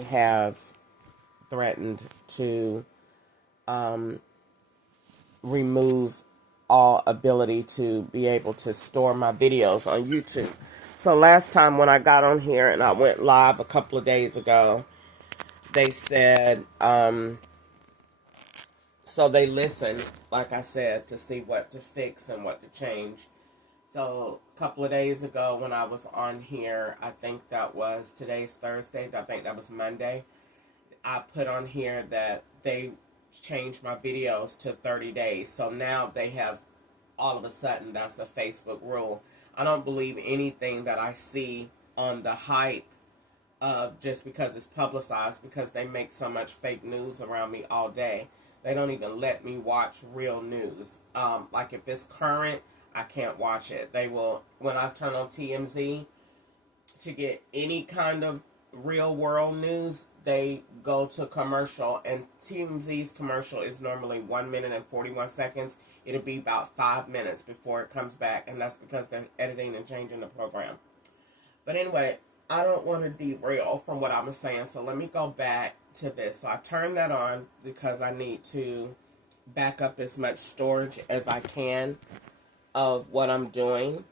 have threatened to remove all ability to be able to store my videos on YouTube. So last time when I got on here and I went live a couple of days ago, they said, so they listened, like I said, to see what to fix and what to change. So a couple of days ago when I was on here, I think that was, today's Thursday, I think that was Monday, I put on here that they changed my videos to 30 days. So now they have, all of a sudden, that's a Facebook rule. I don't believe anything that I see on the hype of just because it's publicized, because they make so much fake news around me all day. They don't even let me watch real news. Like if it's current, I can't watch it. They will, when I turn on TMZ to get any kind of real world news, they go to commercial, and TMZ's commercial is normally 1 minute and 41 seconds. It'll be about 5 minutes before it comes back, and that's because they're editing and changing the program. But anyway, I don't want to derail from what I was saying, so let me go back to this. So I turned that on because I need to back up as much storage as I can of what I'm doing.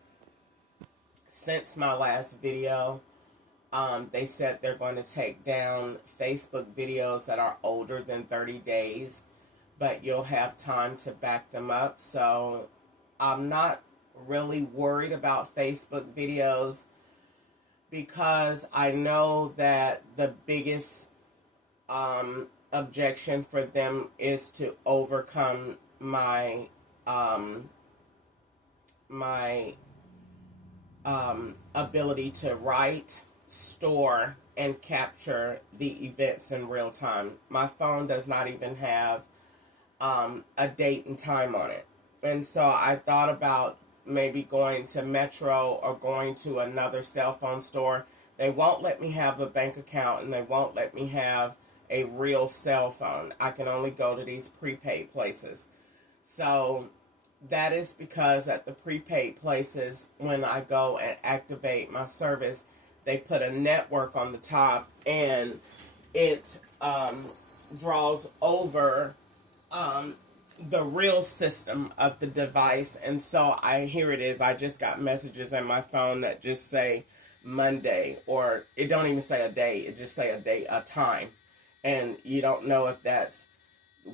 Since my last video, they said they're going to take down Facebook videos that are older than 30 days, but you'll have time to back them up. So I'm not really worried about Facebook videos, because I know that the biggest objection for them is to overcome my ability to write, store, and capture the events in real time. My phone does not even have a date and time on it. And so I thought about maybe going to Metro or going to another cell phone store. They won't let me have a bank account, and they won't let me have a real cell phone. I can only go to these prepaid places. So that is because at the prepaid places, when I go and activate my service, they put a network on the top, and it draws over the real system of the device. And so here it is. I just got messages on my phone that just say Monday, or it don't even say a day. It just say a time. And you don't know if that's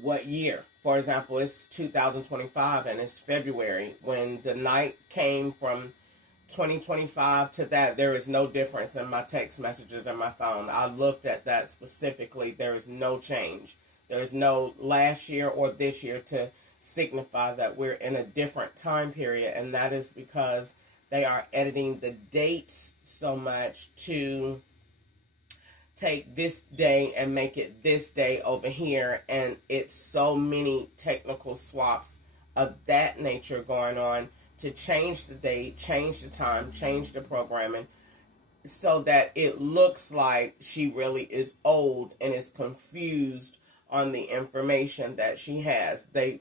what year. For example, it's 2025 and it's February. When the night came from 2025 to that, there is no difference in my text messages and my phone. I looked at that specifically. There is no change. There's no last year or this year to signify that we're in a different time period, and that is because they are editing the dates so much to take this day and make it this day over here, and it's so many technical swaps of that nature going on to change the date, change the time, change the programming, so that it looks like she really is old and is confused on the information that she has. They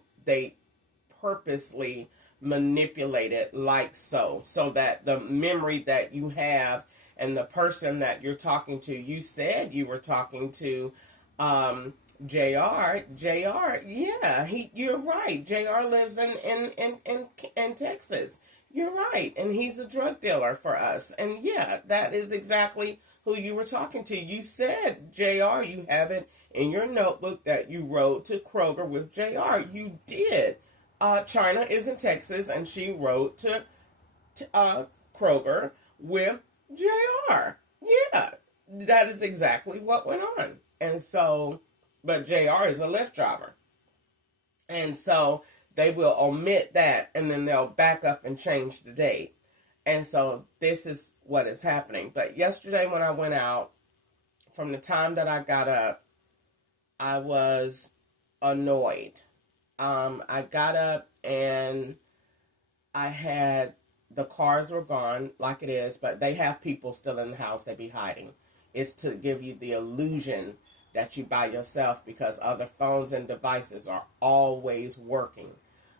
purposely manipulate it like so that the memory that you have and the person that you're talking to, you said you were talking to JR, yeah, you're right. JR lives in Texas. You're right, and he's a drug dealer for us. And yeah, that is exactly who you were talking to. You said JR, you have it in your notebook that you rode to Kroger with JR. You did. China is in Texas, and she rode to Kroger with JR. Yeah, that is exactly what went on. And so, but JR is a Lyft driver. And so they will omit that, and then they'll back up and change the date. And so this is what is happening. But yesterday when I went out, from the time that I got up, I was annoyed. I got up and the cars were gone like it is, but they have people still in the house. They be hiding. It's to give you the illusion that you by yourself, because other phones and devices are always working.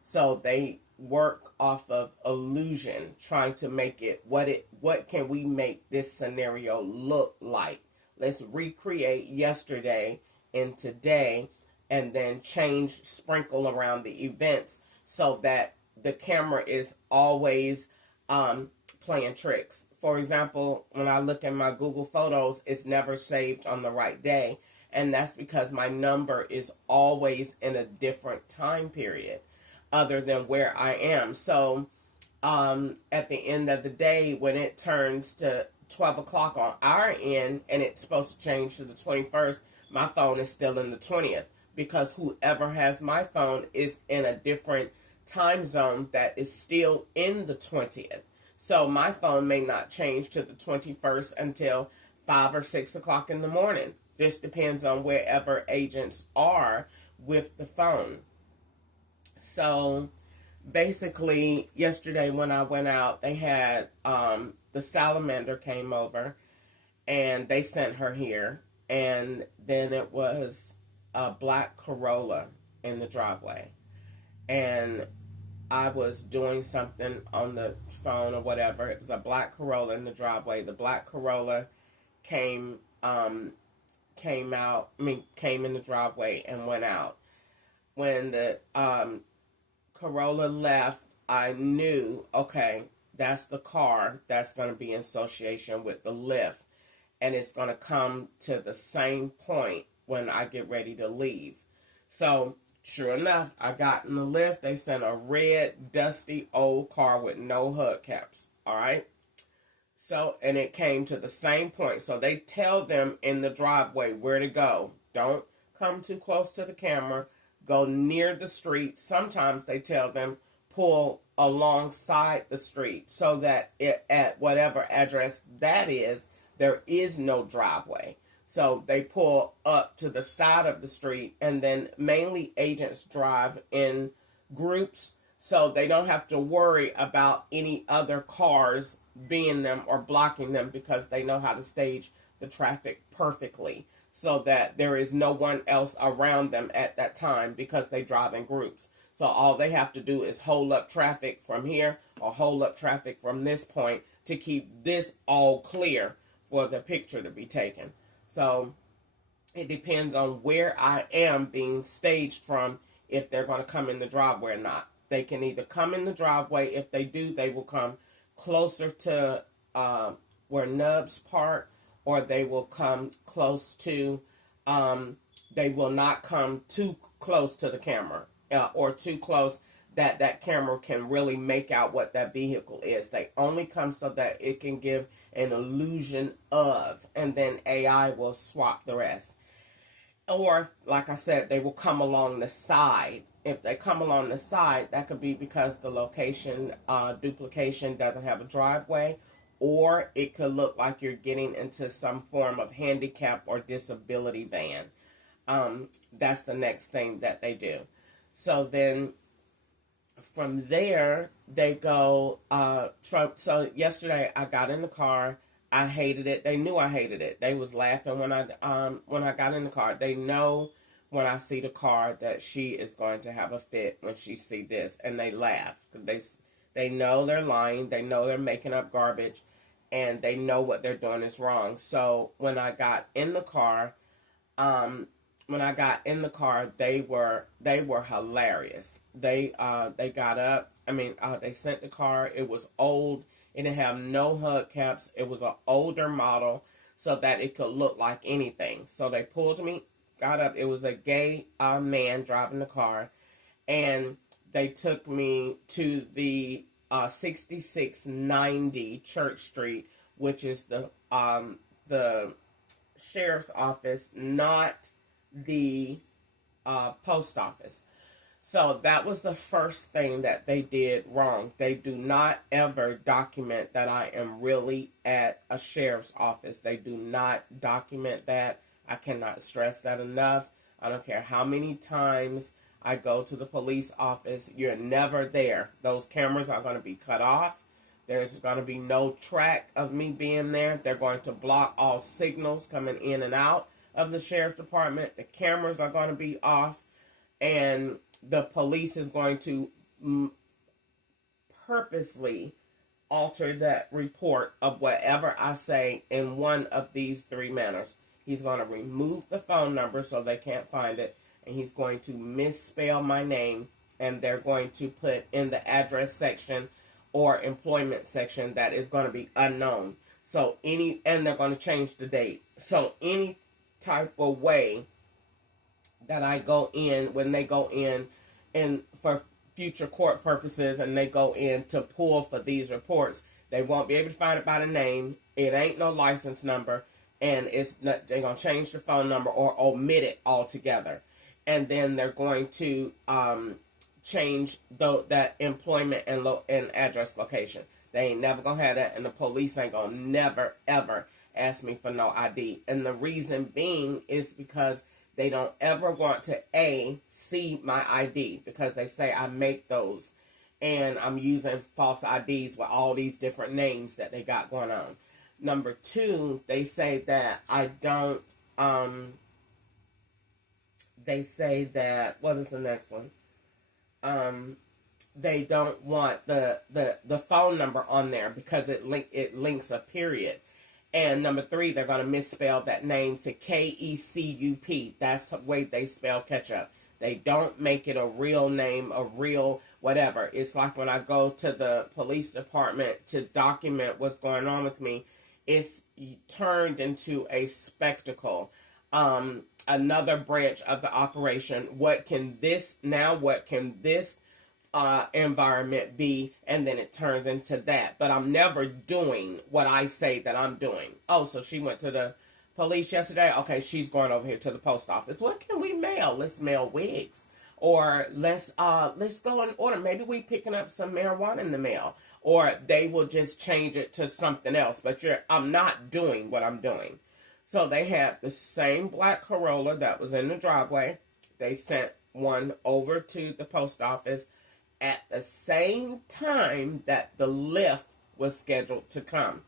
So they work off of illusion, trying to make it what can we make this scenario look like? Let's recreate yesterday and today, and then sprinkle around the events so that the camera is always playing tricks. For example, when I look at my Google Photos, it's never saved on the right day. And that's because my number is always in a different time period other than where I am. So at the end of the day, when it turns to 12 o'clock on our end and it's supposed to change to the 21st, my phone is still in the 20th because whoever has my phone is in a different time zone that is still in the 20th. So my phone may not change to the 21st until 5 or 6 o'clock in the morning. This depends on wherever agents are with the phone. So basically, yesterday when I went out, they had the salamander came over and they sent her here. And then it was a black Corolla in the driveway. And I was doing something on the phone or whatever. It was a black Corolla in the driveway. The black Corolla came in the driveway and went out. When the Corolla left, I knew, okay, that's the car that's going to be in association with the lift. And it's going to come to the same point when I get ready to leave. So, sure enough, I got in the lift. They sent a red, dusty, old car with no hubcaps. All right? So, and it came to the same point. So, they tell them in the driveway where to go. Don't come too close to the camera. Go near the street. Sometimes they tell them pull alongside the street so that at whatever address that is, there is no driveway. So they pull up to the side of the street, and then mainly agents drive in groups so they don't have to worry about any other cars being them or blocking them because they know how to stage the traffic perfectly so that there is no one else around them at that time because they drive in groups. So all they have to do is hold up traffic from here or hold up traffic from this point to keep this all clear for the picture to be taken. So it depends on where I am being staged from if they're going to come in the driveway or not. They can either come in the driveway. If they do, they will come closer to where Nubs park, or they will come close to, they will not come too close to the camera or too close that camera can really make out what that vehicle is. They only come so that it can give an illusion of, and then AI will swap the rest. Or, like I said, they will come along the side. If they come along the side, that could be because the location duplication doesn't have a driveway, or it could look like you're getting into some form of handicap or disability van. That's the next thing that they do. So then from there, they go, so yesterday I got in the car. I hated it. They knew I hated it. They was laughing when I got in the car. They know when I see the car that she is going to have a fit when she see this, and they laugh. They know they're lying. They know they're making up garbage, and they know what they're doing is wrong. So when I got in the car, they were hilarious. They got up. They sent the car. It was old. It didn't have no hubcaps. It was an older model so that it could look like anything. So they pulled me, got up. It was a gay man driving the car, and they took me to the 6690 Church Street, which is the sheriff's office, not the post office. So that was the first thing that they did wrong. They do not ever document that I am really at a sheriff's office. They do not document that. I cannot stress that enough. I don't care how many times I go to the police office. You're never there. Those cameras are going to be cut off. There's going to be no track of me being there. They're going to block all signals coming in and out of the sheriff's department. The cameras are going to be off, and the police is going to purposely alter that report of whatever I say in one of these three manners. He's going to remove the phone number so they can't find it, and he's going to misspell my name, and they're going to put in the address section or employment section that is going to be unknown. So and they're going to change the date. So any type of way that I go in, when they go in and for future court purposes and they go in to pull for these reports, they won't be able to find it by the name. It ain't no license number, and they're going to change the phone number or omit it altogether. And then they're going to change that employment and address location. They ain't never going to have that, and the police ain't going to never, ever ask me for no ID. And the reason being is because they don't ever want to, see my ID, because they say I make those, and I'm using false IDs with all these different names that they got going on. Number two, they say that I don't, they say that, what is the next one? They don't want the phone number on there because it links a period. And number three, they're going to misspell that name to K-E-C-U-P. That's the way they spell ketchup. They don't make it a real name, a real whatever. It's like when I go to the police department to document what's going on with me, it's turned into a spectacle. Another branch of the operation. What can this environment be? And then it turns into that. But I'm never doing what I say that I'm doing. Oh, so she went to the police yesterday. Okay, she's going over here to the post office. What can we mail? Let's mail wigs. Or let's go and order. Maybe we picking up some marijuana in the mail. Or they will just change it to something else. But I'm not doing what I'm doing. So they had the same black Corolla that was in the driveway. They sent one over to the post office at the same time that the lift was scheduled to come.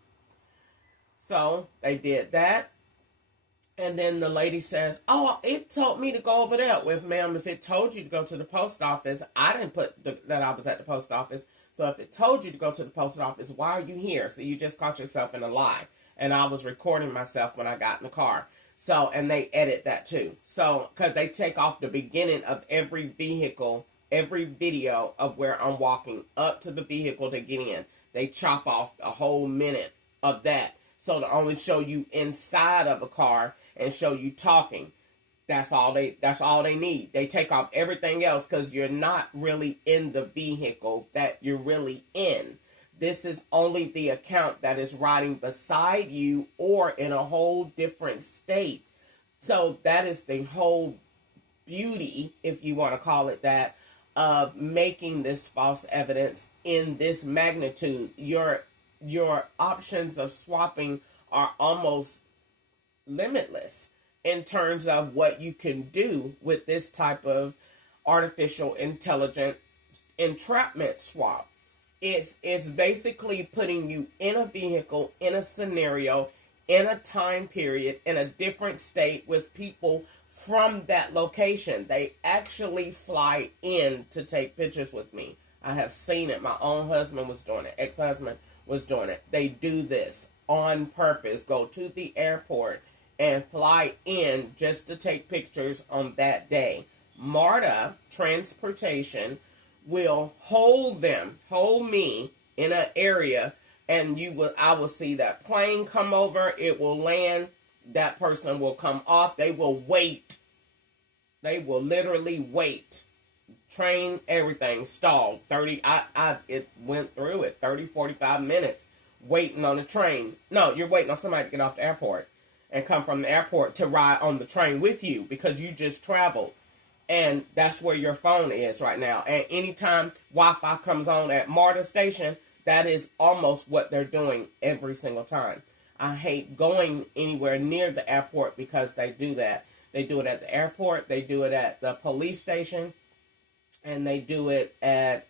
So they did that. And then the lady says, oh, it told me to go over there. Well, ma'am, if it told you to go to the post office, I didn't put that I was at the post office. So if it told you to go to the post office, why are you here? So you just caught yourself in a lie. And I was recording myself when I got in the car. So, and they edit that too. So, because they take off the beginning of every vehicle, every video of where I'm walking up to the vehicle to get in. They chop off a whole minute of that. So to only show you inside of a car and show you talking. That's all they need. They take off everything else because you're not really in the vehicle that you're really in. This is only the account that is riding beside you or in a whole different state. So that is the whole beauty, if you want to call it that, of making this false evidence in this magnitude. Your options of swapping are almost limitless in terms of what you can do with this type of artificial intelligent entrapment swap. It's basically putting you in a vehicle, in a scenario, in a time period, in a different state with people from that location. They actually fly in to take pictures with me. I have seen it. My own husband was doing it. Ex-husband was doing it. They do this on purpose. Go to the airport and fly in just to take pictures on that day. MARTA Transportation will hold me in an area, and I will see that plane come over, it will land, that person will come off, they will wait. They will literally wait. Train, everything, stalled. It went through it, 30, 45 minutes, waiting on the train. No, you're waiting on somebody to get off the airport and come from the airport to ride on the train with you because you just traveled. And that's where your phone is right now. And anytime Wi-Fi comes on at MARTA station, that is almost what they're doing every single time. I hate going anywhere near the airport because they do that. They do it at the airport. They do it at the police station. And they do it at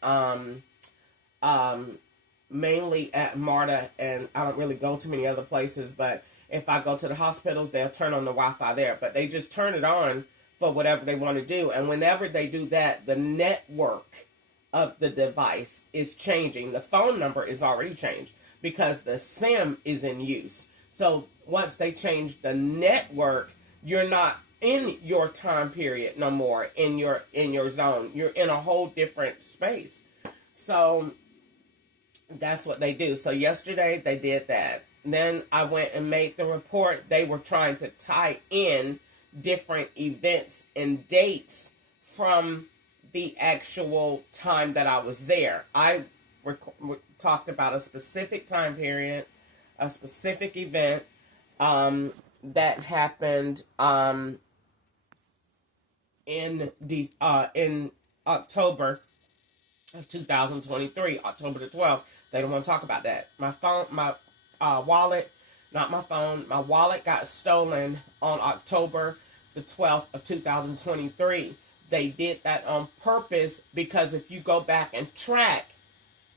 mainly at MARTA. And I don't really go to many other places. But if I go to the hospitals, they'll turn on the Wi-Fi there. But they just turn it on for whatever they want to do. And whenever they do that, the network of the device is changing. The phone number is already changed because the SIM is in use. So once they change the network, you're not in your time period no more, in your zone. You're in a whole different space. So that's what they do. So yesterday they did that. Then I went and made the report. They were trying to tie in different events and dates from the actual time that I was there. I talked about a specific time period, a specific event that happened in October of 2023, October the 12th. They don't want to talk about that. My phone, my wallet, not my phone, my wallet got stolen on October the 12th of 2023. They did that on purpose because if you go back and track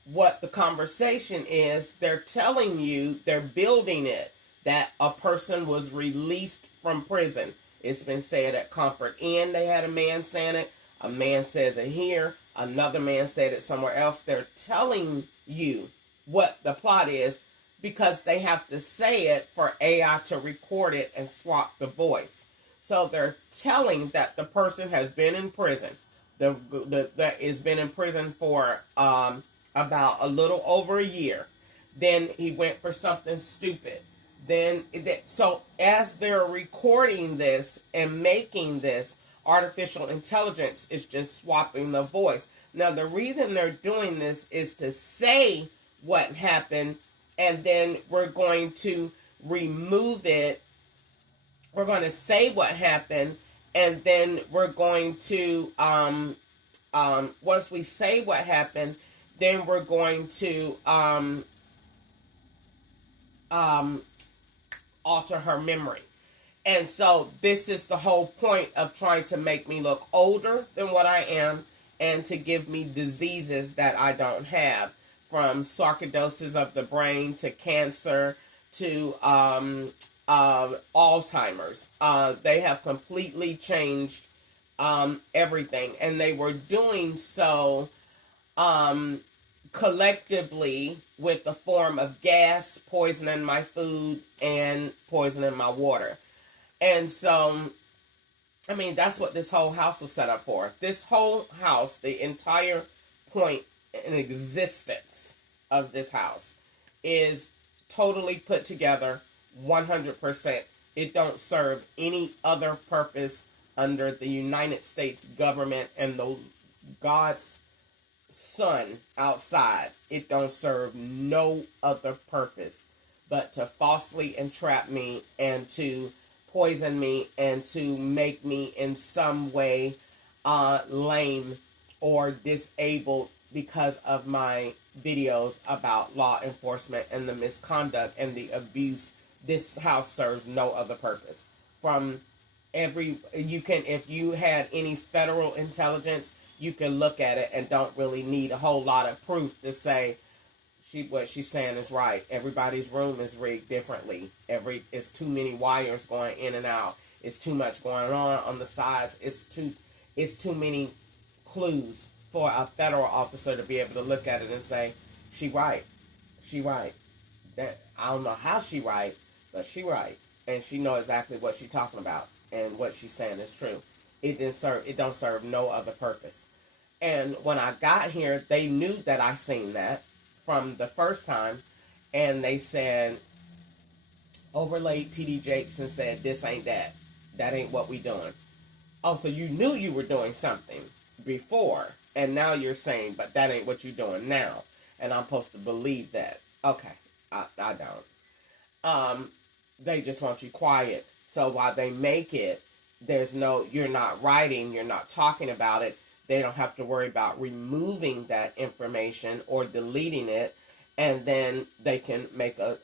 what the conversation is, they're telling you, they're building it, that a person was released from prison. It's been said at Comfort Inn, they had a man saying it. A man says it here. Another man said it somewhere else. They're telling you what the plot is because they have to say it for AI to record it and swap the voice. So they're telling that the person has been in prison. That has been in prison for about a little over a year. Then he went for something stupid. So as they're recording this and making this, artificial intelligence is just swapping the voice. Now, the reason they're doing this is to say what happened, and then we're going to remove it. We're going to say what happened, and then we're going to, once we say what happened, then we're going to alter her memory. And so this is the whole point of trying to make me look older than what I am and to give me diseases that I don't have, from sarcoidosis of the brain to cancer to Alzheimer's. They have completely changed everything. And they were doing so collectively with the form of gas, poisoning my food, and poisoning my water. And so, I mean, that's what this whole house was set up for. This whole house, the entire point in existence of this house is totally put together 100%. It don't serve any other purpose under the United States government and the God's Son outside. It don't serve no other purpose but to falsely entrap me and to poison me and to make me in some way lame or disabled because of my videos about law enforcement and the misconduct and the abuse. This house serves no other purpose. If you had any federal intelligence, you can look at it and don't really need a whole lot of proof to say what she's saying is right. Everybody's room is rigged differently. It's too many wires going in and out. It's too much going on the sides. It's too many clues for a federal officer to be able to look at it and say, she right. That I don't know how she right, but she right. And she know exactly what she's talking about and what she's saying is true. It don't serve no other purpose. And when I got here, they knew that I seen that from the first time, and they said, overlaid TD Jakes and said, this ain't that. That ain't what we doing. Oh, so you knew you were doing something before, and now you're saying, but that ain't what you're doing now. And I'm supposed to believe that. Okay, I don't. They just want you quiet. So while they make it, you're not writing, you're not talking about it. They don't have to worry about removing that information or deleting it, and then they can make a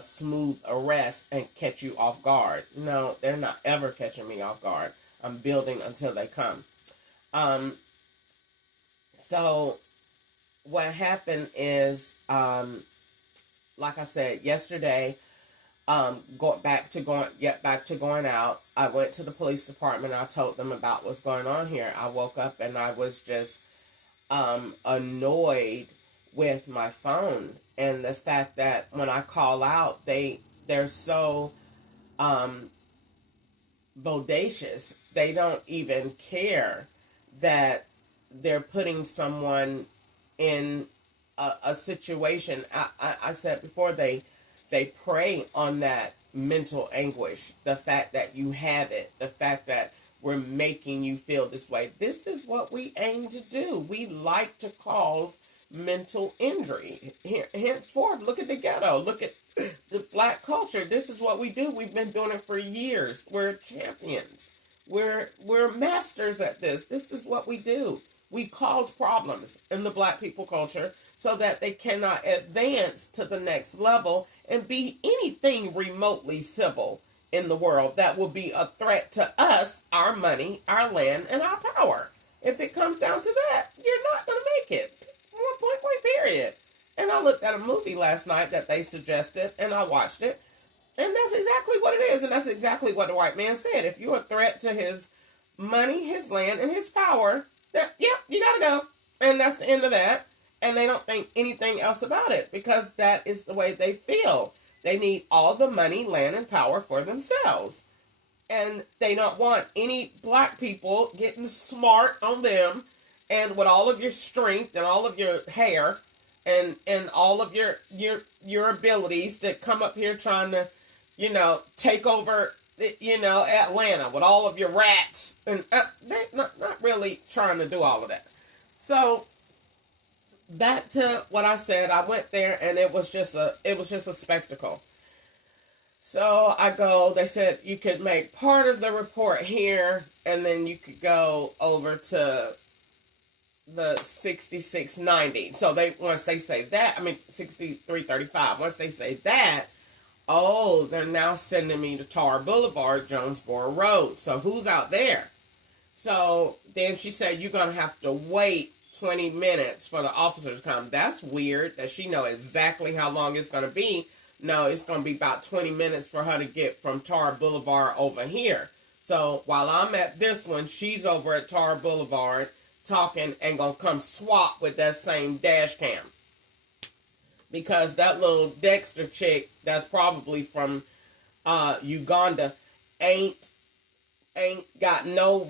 smooth arrest and catch you off guard. No, they're not ever catching me off guard. I'm building until they come. So what happened is, like I said, yesterday, back to going out, I went to the police department. I told them about what's going on here. I woke up and I was just annoyed with my phone and the fact that when I call out, they they're so bodacious. They don't even care that they're putting someone in a situation. I said before, they prey on that mental anguish, the fact that you have it, the fact that we're making you feel this way. This is what we aim to do. We like to cause mental injury. Henceforth, look at the ghetto. Look at the black culture. This is what we do. We've been doing it for years. We're champions. We're masters at this. This is what we do. We cause problems in the black people culture so that they cannot advance to the next level and be anything remotely civil in the world that will be a threat to us, our money, our land, and our power. If it comes down to that, you're not going to make it. Point blank, period. And I looked at a movie last night that they suggested, and I watched it. And that's exactly what it is, and that's exactly what the white man said. If you're a threat to his money, his land, and his power, then, yep, you gotta go. And that's the end of that. And they don't think anything else about it, because that is the way they feel. They need all the money, land, and power for themselves. And they don't want any black people getting smart on them, and with all of your strength and all of your hair and all of your abilities to come up here trying to, take over, Atlanta with all of your rats. And they're not really trying to do all of that. So back to what I said, I went there and it was just a spectacle. So I go, they said you could make part of the report here and then you could go over to the 6690. So once they say that, 6335, once they say that, they're now sending me to Tar Boulevard, Jonesboro Road. So who's out there? So then she said, you're going to have to wait 20 minutes for the officers to come. That's weird that she know exactly how long it's going to be. No, it's going to be about 20 minutes for her to get from Tar Boulevard over here. So while I'm at this one, she's over at Tar Boulevard talking and going to come swap with that same dash cam. Because that little Dexter chick that's probably from Uganda ain't got no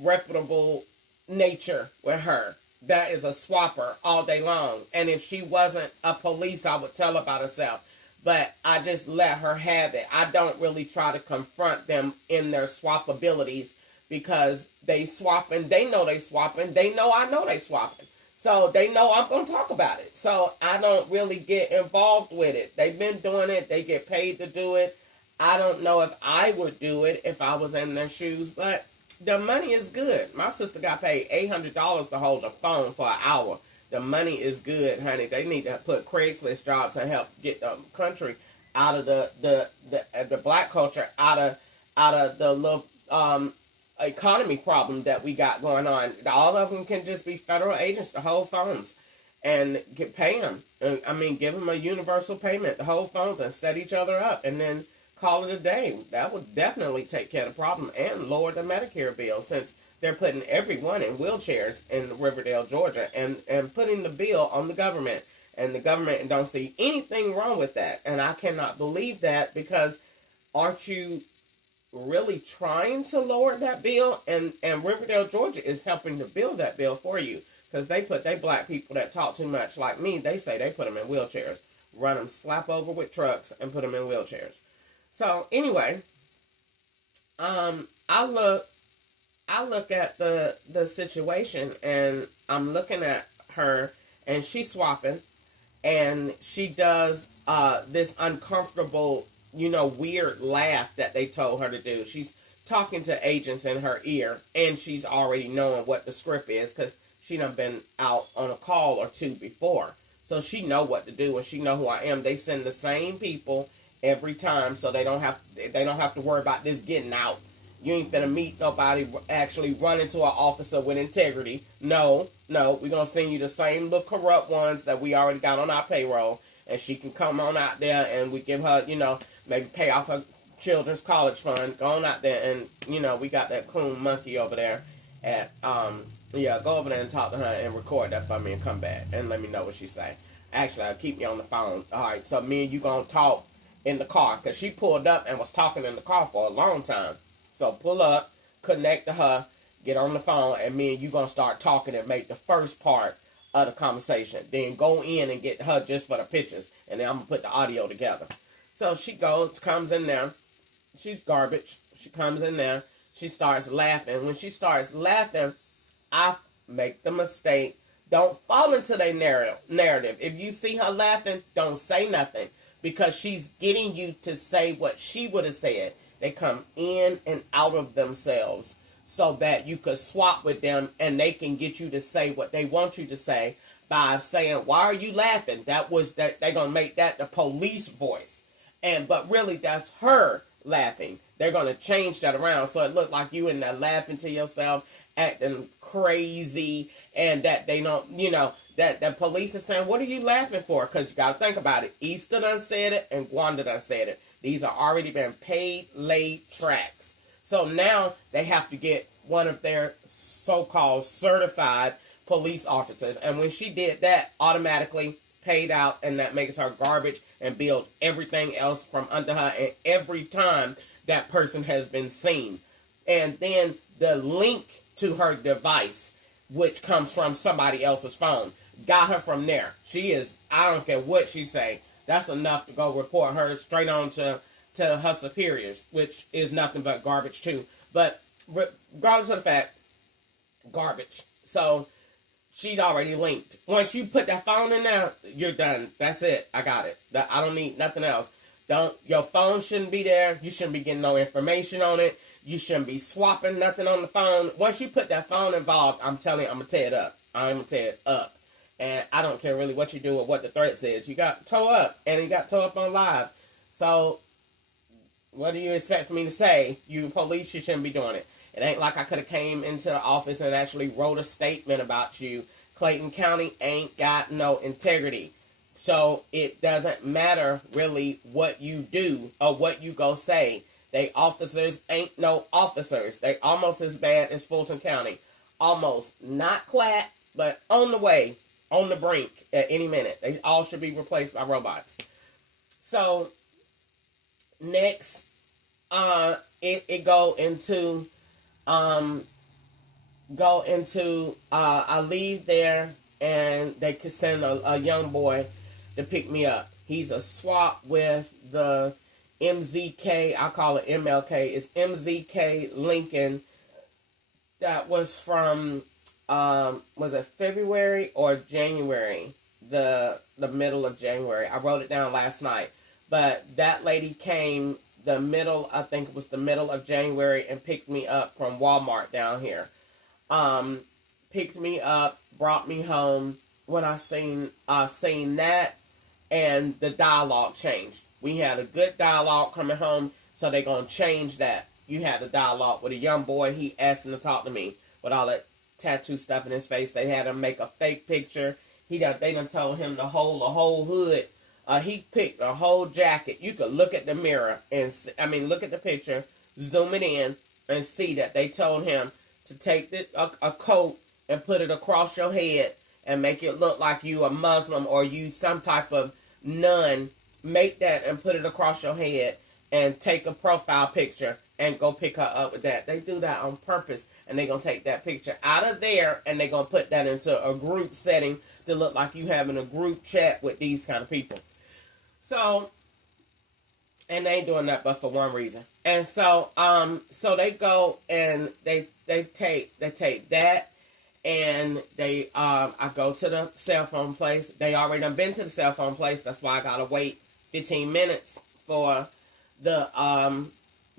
reputable nature with her. That is a swapper all day long. And if she wasn't a police, I would tell about herself. But I just let her have it. I don't really try to confront them in their swapabilities because they swapping. They know they swapping. They know I know they swapping. So they know I'm going to talk about it. So I don't really get involved with it. They've been doing it. They get paid to do it. I don't know if I would do it if I was in their shoes, but the money is good. My sister got paid $800 to hold a phone for an hour. The money is good, honey. They need to put Craigslist jobs and help get the country out of the black culture, out of the little economy problem that we got going on. All of them can just be federal agents to hold phones and pay them. Give them a universal payment to hold phones and set each other up and then call it a day. That would definitely take care of the problem and lower the Medicare bill, since they're putting everyone in wheelchairs in Riverdale, Georgia, and putting the bill on the government. And the government don't see anything wrong with that. And I cannot believe that, because aren't you really trying to lower that bill? And Riverdale, Georgia is helping to build that bill for you, because they black people that talk too much like me, they say they put them in wheelchairs, run them slap over with trucks and put them in wheelchairs. So anyway, I look at the situation, and I'm looking at her, and she's swapping, and she does this uncomfortable, weird laugh that they told her to do. She's talking to agents in her ear, and she's already knowing what the script is, because she done been out on a call or two before. So she know what to do, and she know who I am. They send the same people every time, so they don't have to worry about this getting out. You ain't finna meet nobody actually run into an officer with integrity. No, we're gonna send you the same little corrupt ones that we already got on our payroll, and she can come on out there, and we give her, maybe pay off her children's college fund. Go on out there, and we got that coon monkey over there at go over there and talk to her and record that for me and come back and let me know what she say. Actually, I'll keep you on the phone. All right, so me and you gonna talk in the car, because she pulled up and was talking in the car for a long time. So pull up, connect to her, get on the phone, and me and you gonna start talking and make the first part of the conversation. Then go in and get her just for the pictures, and then I'm gonna put the audio together. So she goes, comes in there. She's garbage. She comes in there. She starts laughing. When she starts laughing, I make the mistake. Don't fall into their narrative. If you see her laughing, don't say nothing, because she's getting you to say what she would have said. They come in and out of themselves so that you could swap with them and they can get you to say what they want you to say by saying, why are you laughing? They're going to make that the police voice. But really, that's her laughing. They're going to change that around so it look like you in there laughing to yourself, acting crazy, and that they don't, that the police is saying, what are you laughing for? Because you got to think about it. Easter done said it, and Gwanda done said it. These are already been paid, laid tracks. So now they have to get one of their so-called certified police officers. And when she did that, automatically paid out, and that makes her garbage and build everything else from under her. And every time that person has been seen. And then the link to her device, which comes from somebody else's phone, got her from there. She is, I don't care what she say, that's enough to go report her straight on to her superiors, which is nothing but garbage too. But regardless of the fact, garbage. So she'd already linked. Once you put that phone in there, you're done. That's it. I got it. I don't need nothing else. Your phone shouldn't be there. You shouldn't be getting no information on it. You shouldn't be swapping nothing on the phone. Once you put that phone involved, I'm telling you, I'm going to tear it up. I'm going to tear it up. And I don't care really what you do or what the threat says. You got tore up, and you got tore up on live. So what do you expect for me to say? You police, you shouldn't be doing it. It ain't like I could have came into the office and actually wrote a statement about you. Clayton County ain't got no integrity. So it doesn't matter really what you do or what you go say. They officers ain't no officers. They almost as bad as Fulton County. Almost. Not quite, but on the way, on the brink at any minute. They all should be replaced by robots. So next, it go into I leave there, and they could send a young boy to pick me up. He's a swap with the MZK, I call it MLK. It's MZK Lincoln. That was from, was it February or January? The middle of January. I wrote it down last night. But that lady came I think it was the middle of January, and picked me up from Walmart down here. Picked me up, brought me home. When I seen that, and the dialogue changed. We had a good dialogue coming home, so they're going to change that. You had a dialogue with a young boy. He asked him to talk to me with all that tattoo stuff in his face. They had him make a fake picture. They done told him to hold a whole hood. He picked a whole jacket. You could look at the mirror look at the picture, zoom it in, and see that they told him to take a coat and put it across your head and make it look like you a Muslim or you some type of nun. Make that and put it across your head and take a profile picture and go pick her up with that. They do that on purpose, and they're going to take that picture out of there, and they're going to put that into a group setting to look like you having a group chat with these kind of people. So, and they ain't doing that but for one reason. And so they go and they take that, and I go to the cell phone place. They already done been to the cell phone place. That's why I gotta wait 15 minutes for the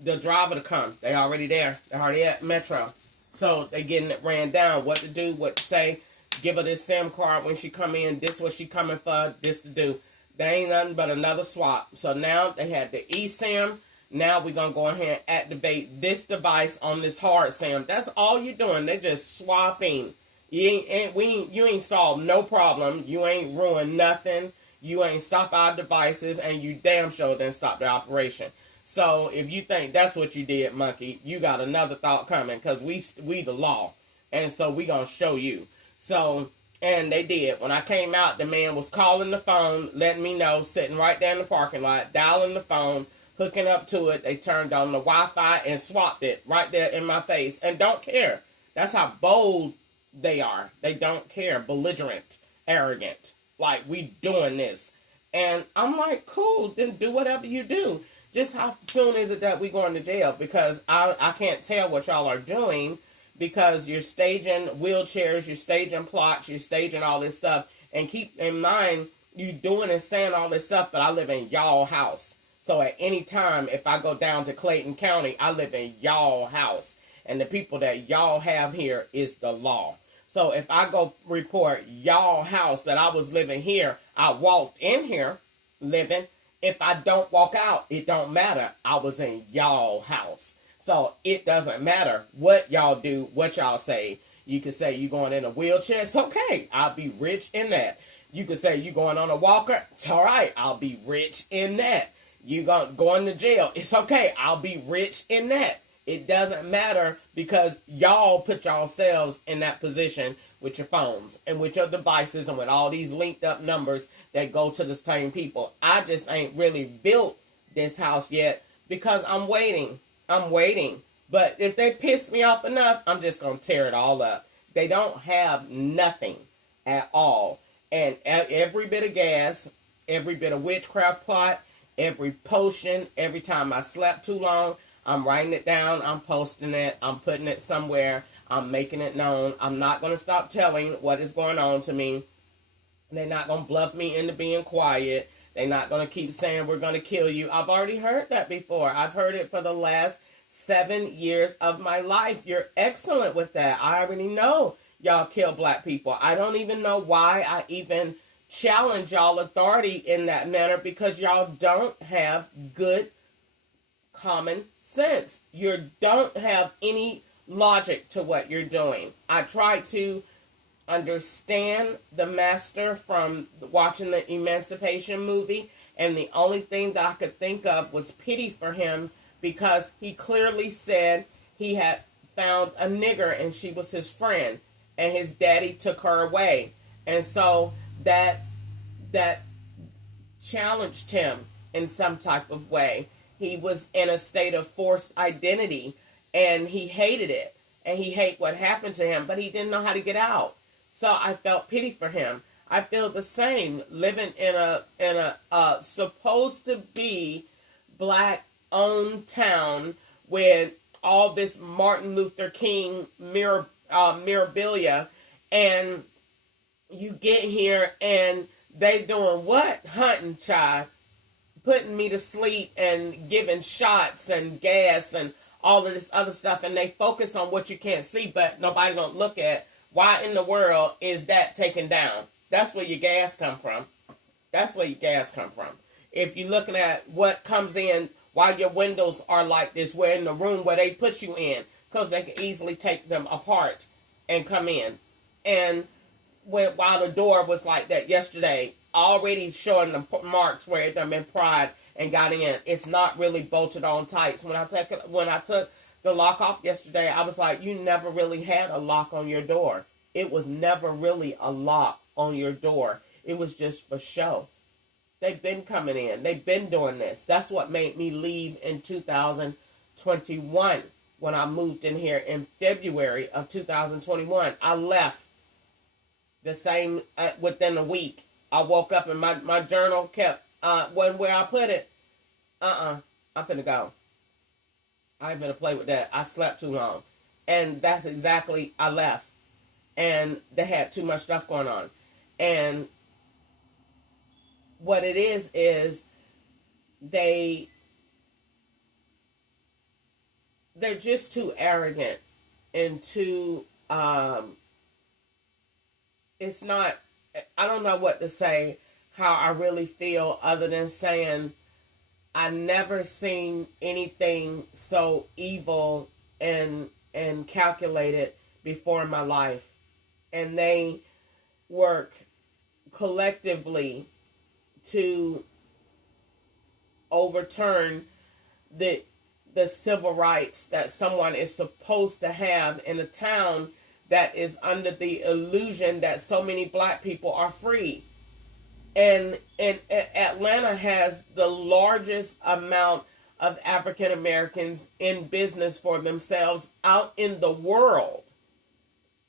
driver to come. They already there. They're already at Metro. So they getting it ran down. What to do, what to say. Give her this SIM card when she come in. This what she coming for. This to do. They ain't nothing but another swap. So now they had the eSIM. Now we're going to go ahead and activate this device on this hard SIM. That's all you're doing. They're just swapping. You ain't solved no problem. You ain't ruined nothing. You ain't stopped our devices. And you damn sure didn't stop the operation. So if you think that's what you did, monkey, you got another thought coming. Because we the law. And so we going to show you. So And they did. When I came out, the man was calling the phone, letting me know, sitting right there in the parking lot, dialing the phone, hooking up to it. They turned on the Wi-Fi and swapped it right there in my face and don't care. That's how bold they are. They don't care. Belligerent, arrogant. Like, we doing this. And I'm like, cool, then do whatever you do. Just how soon is it that we going to jail? Because I can't tell what y'all are doing, because you're staging wheelchairs, you're staging plots, you're staging all this stuff. And keep in mind, you doing and saying all this stuff, but I live in y'all house. So at any time, if I go down to Clayton County, I live in y'all house. And the people that y'all have here is the law. So if I go report y'all house that I was living here, I walked in here living. If I don't walk out, it don't matter. I was in y'all house. So it doesn't matter what y'all do, what y'all say. You could say you going in a wheelchair. It's okay. I'll be rich in that. You could say you going on a walker. It's all right. I'll be rich in that. You going to jail. It's okay. I'll be rich in that. It doesn't matter, because y'all put yourselves in that position with your phones and with your devices and with all these linked up numbers that go to the same people. I just ain't really built this house yet because I'm waiting. I'm waiting. But if they piss me off enough, I'm just going to tear it all up. They don't have nothing at all. And every bit of gas, every bit of witchcraft plot, every potion, every time I slept too long, I'm writing it down, I'm posting it, I'm putting it somewhere, I'm making it known. I'm not going to stop telling what is going on to me. They're not going to bluff me into being quiet. They're not going to keep saying we're going to kill you. I've already heard that before. I've heard it for the last 7 years of my life. You're excellent with that. I already know y'all kill black people. I don't even know why I even challenge y'all authority in that manner, because y'all don't have good common sense. You don't have any logic to what you're doing. I tried to understand the master from watching the Emancipation movie, and the only thing that I could think of was pity for him, because he clearly said he had found a nigger and she was his friend, and his daddy took her away. And so that challenged him in some type of way. He was in a state of forced identity, and he hated it, and he hated what happened to him, but he didn't know how to get out. So I felt pity for him. I feel the same living in a supposed to be black owned town with all this Martin Luther King memorabilia, and you get here and they doing what? Hunting, child. Putting me to sleep and giving shots and gas and all of this other stuff, and they focus on what you can't see, but nobody don't look at why in the world is that taken down. That's where your gas come from. That's where your gas come from. If you're looking at what comes in while your windows are like this, where in the room where they put you in, because they can easily take them apart and come in. And while the door was like that yesterday, already showing the marks where it done been pried and got in. It's not really bolted on tight. When I took the lock off yesterday, I was like, you never really had a lock on your door. It was never really a lock on your door. It was just for show. They've been coming in. They've been doing this. That's what made me leave in 2021 when I moved in here in February of 2021. I left the same within a week. I woke up and my journal kept, wasn't where I put it. I'm finna go. I ain't finna play with that. I slept too long. And that's exactly, I left. And they had too much stuff going on. And what it is they're just too arrogant and too, it's not, I don't know what to say, how I really feel, other than saying I never seen anything so evil and calculated before in my life. And they work collectively to overturn the civil rights that someone is supposed to have in a town that is under the illusion that so many black people are free. And Atlanta has the largest amount of African Americans in business for themselves out in the world.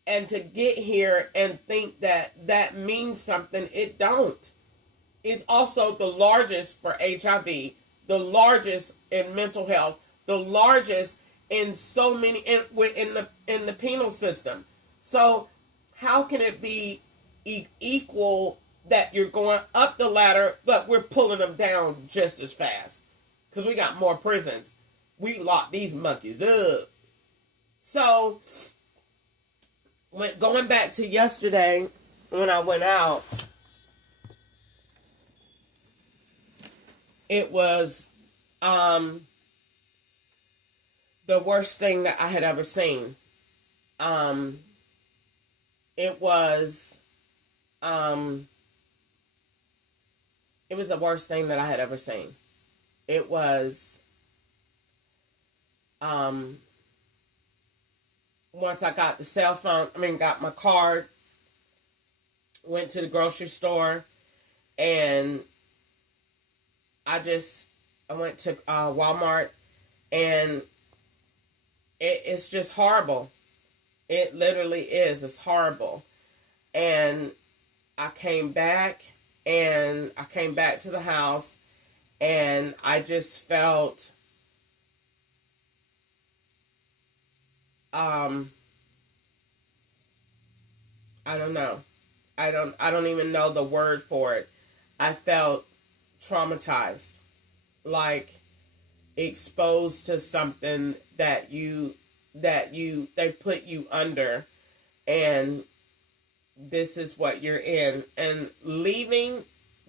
And to get here and think that that means something, it don't. It's also the largest for HIV, the largest in mental health, the largest in so many in the penal system. So how can it be equal that you're going up the ladder, but we're pulling them down just as fast? Because we got more prisons. We lock these monkeys up. So going back to yesterday when I went out, it was the worst thing that I had ever seen. It was the worst thing that I had ever seen. It was once I got the cell phone, got my card, went to the grocery store, and I went to Walmart, and it's just horrible. It literally is. It's horrible. And I came back to the house, and I just felt I don't know. I don't even know the word for it. I felt traumatized, like exposed to something that they put you under, and this is what you're in. And leaving,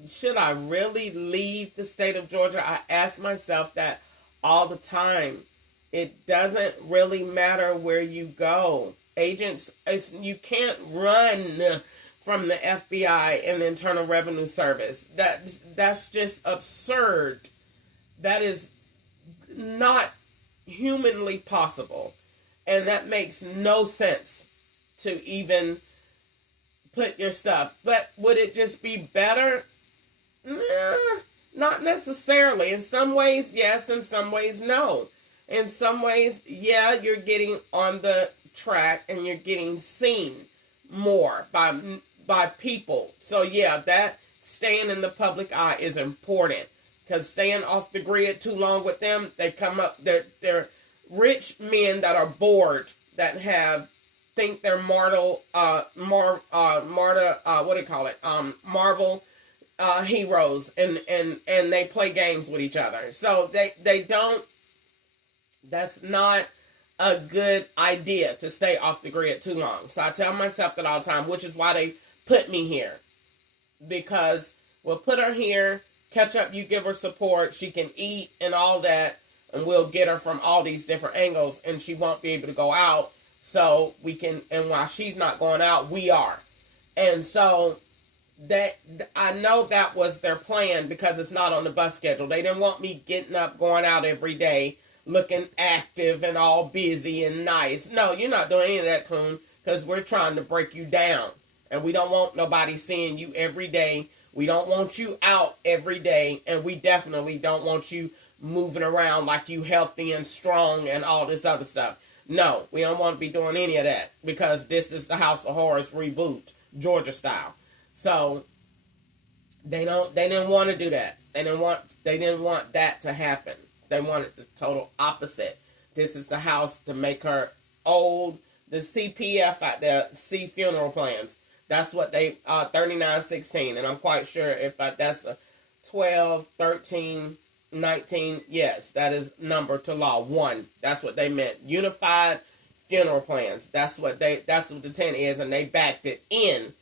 should I really leave the state of Georgia? I ask myself that all the time. It doesn't really matter where you go. Agents, you can't run from the FBI and the Internal Revenue Service. That's just absurd. That is not humanly possible. And that makes no sense to even put your stuff. But would it just be better? Nah, not necessarily. In some ways, yes. In some ways, no. In some ways, yeah, you're getting on the track and you're getting seen more by people. So yeah, that staying in the public eye is important, because staying off the grid too long with them, they come up, they're rich men that are bored, that think they're Marvel heroes, and they play games with each other. So they don't. That's not a good idea to stay off the grid too long. So I tell myself that all the time, which is why they put me here. Because we'll put her here, catch up, you give her support, she can eat and all that, and we'll get her from all these different angles, and she won't be able to go out. So we can, and while she's not going out, we are. And so that, I know that was their plan, because it's not on the bus schedule. They didn't want me getting up, going out every day, looking active and all busy and nice. No, you're not doing any of that, Coon, because we're trying to break you down. And we don't want nobody seeing you every day. We don't want you out every day. And we definitely don't want you moving around like you healthy and strong and all this other stuff. No, we don't want to be doing any of that, because this is the House of Horrors reboot, Georgia style. So they didn't want to do that. They didn't want that to happen. They wanted the total opposite. This is the house to make her old. The CPF out there, C funeral plans. That's what they, 3916. And I'm quite sure if that's a 12, 13, 19. Yes, that is number to law 1. That's what they meant. Unified funeral plans. That's what the 10 is. And they backed it in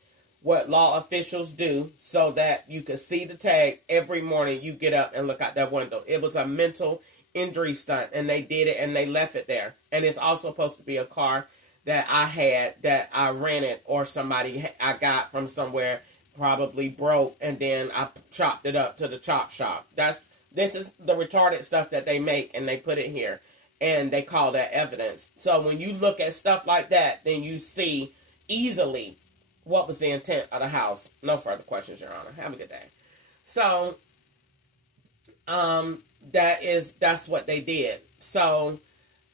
what law officials do, so that you could see the tag every morning you get up and look out that window. It was a mental injury stunt, and they did it, and they left it there. And it's also supposed to be a car that I had, that I rented, or somebody I got from somewhere, probably broke, and then I chopped it up to the chop shop. This is the retarded stuff that they make, and they put it here. and they call that evidence. So when you look at stuff like that, then you see easily what was the intent of the House. No further questions, Your Honor. Have a good day. So, that's what they did. So,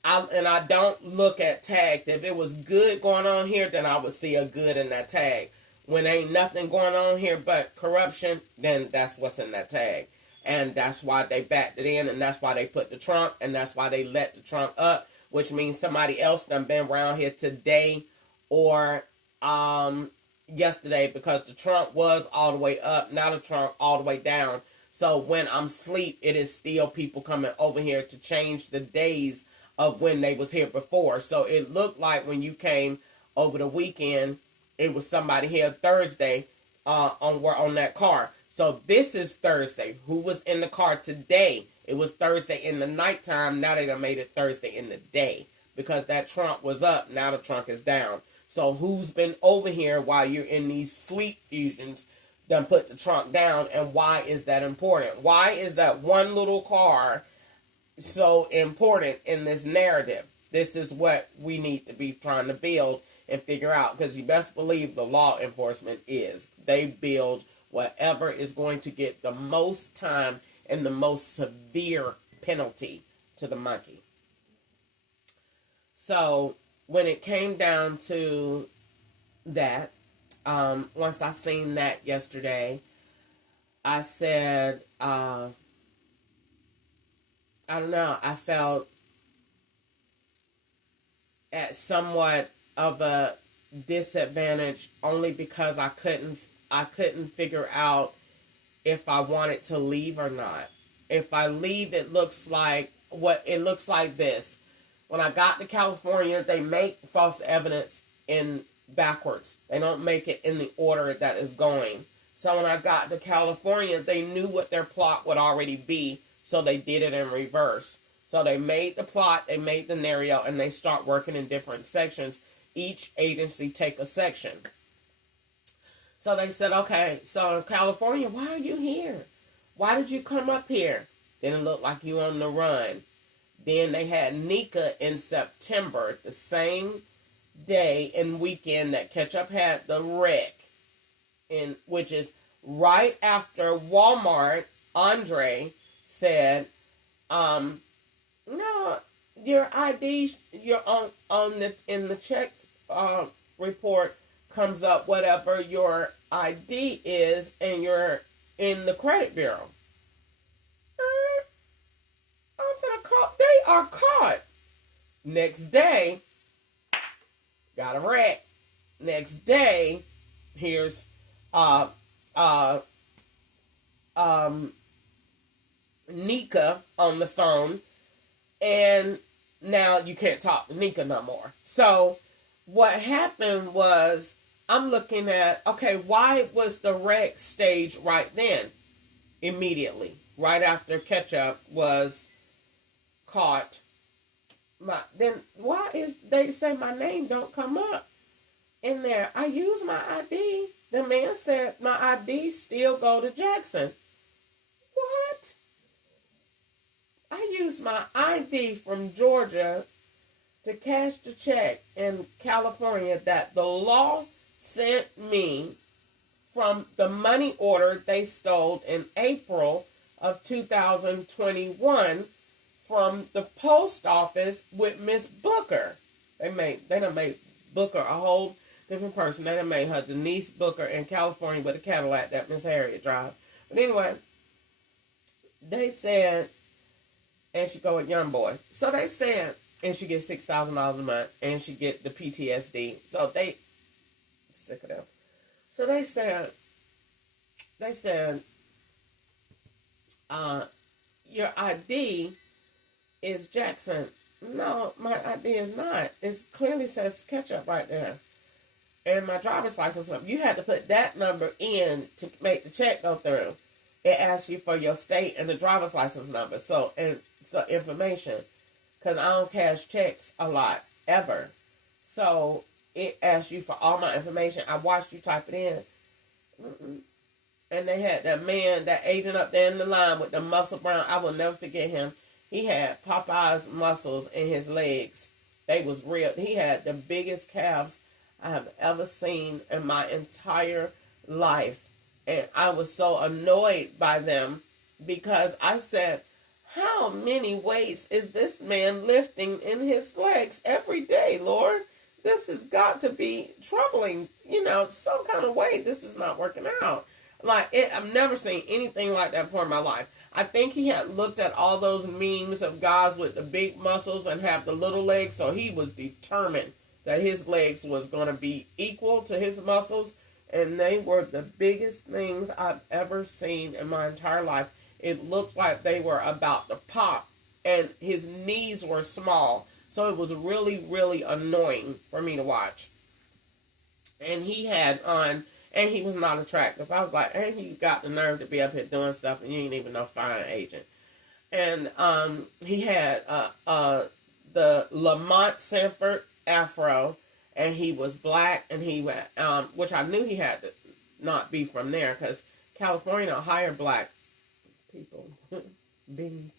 I don't look at tags. If it was good going on here, then I would see a good in that tag. When ain't nothing going on here but corruption, then that's what's in that tag. And that's why they backed it in, and that's why they put the trunk, and that's why they let the trunk up, which means somebody else done been around here today or yesterday, because the trunk was all the way up, now the trunk all the way down. So when I'm asleep, it is still people coming over here to change the days of when they was here before. So it looked like when you came over the weekend, it was somebody here Thursday on that car. So this is Thursday. Who was in the car today? It was Thursday in the nighttime. Now they done made it Thursday in the day, because that trunk was up. Now the trunk is down. So who's been over here while you're in these sleep fusions done put the trunk down, and why is that important? Why is that one little car so important in this narrative? This is what we need to be trying to build and figure out, because you best believe the law enforcement is. They build whatever is going to get the most time and the most severe penalty to the monkey. So when it came down to that, once I seen that yesterday, I said, I don't know, I felt at somewhat of a disadvantage, only because I couldn't figure out if I wanted to leave or not. If I leave, it looks like this. When I got to California, they make false evidence in backwards. They don't make it in the order that is going. So when I got to California, they knew what their plot would already be, so they did it in reverse. So they made the plot, they made the scenario, and they start working in different sections. Each agency take a section. So they said, okay, so in California, why are you here? Why did you come up here? Then it looked like you on the run. Then they had Nika in September, the same day and weekend that Ketchup had the wreck, which is right after Walmart. Andre said, no, your ID, you're in the checks report comes up whatever your ID is, and you're in the credit bureau. They are caught. Next day, got a wreck. Next day, here's Nika on the phone, and now you can't talk to Nika no more. So what happened was, I'm looking at, okay, why was the wreck staged right then? Immediately, right after Ketchup was caught. Then why is they say my name don't come up in there? I use my ID. The man said my ID still go to Jackson. What? I use my ID from Georgia to cash the check in California that the law sent me from the money order they stole in April of 2021 from the post office with Miss Booker. They done made Booker a whole different person. They done made her Denise Booker in California with a Cadillac that Miss Harriet drive. But anyway, they said, and she go with Young Boys. So they said, and she gets $6,000 a month, and she get the PTSD. So they, sick of them. So they said, your ID is Jackson. No, my ID is not. It clearly says Ketchup right there. And my driver's license number. You had to put that number in to make the check go through. It asks you for your state and the driver's license number. So information. Because I don't cash checks a lot, ever. So it asks you for all my information. I watched you type it in. And they had that man, that agent up there in the line with the muscle brown. I will never forget him. He had Popeye's muscles in his legs. They was real. He had the biggest calves I have ever seen in my entire life. And I was so annoyed by them because I said, how many weights is this man lifting in his legs every day, Lord? This has got to be troubling, some kind of way. This is not working out. I've never seen anything like that before in my life. I think he had looked at all those memes of guys with the big muscles and have the little legs, so he was determined that his legs was going to be equal to his muscles, and they were the biggest things I've ever seen in my entire life. It looked like they were about to pop, and his knees were small, so it was really, really annoying for me to watch. And he had on, and he was not attractive. I was like, hey, you got the nerve to be up here doing stuff, and you ain't even no fine agent. And he had the Lamont Sanford afro, and he was black, and he which I knew he had to not be from there, because California don't hire black people. Beans.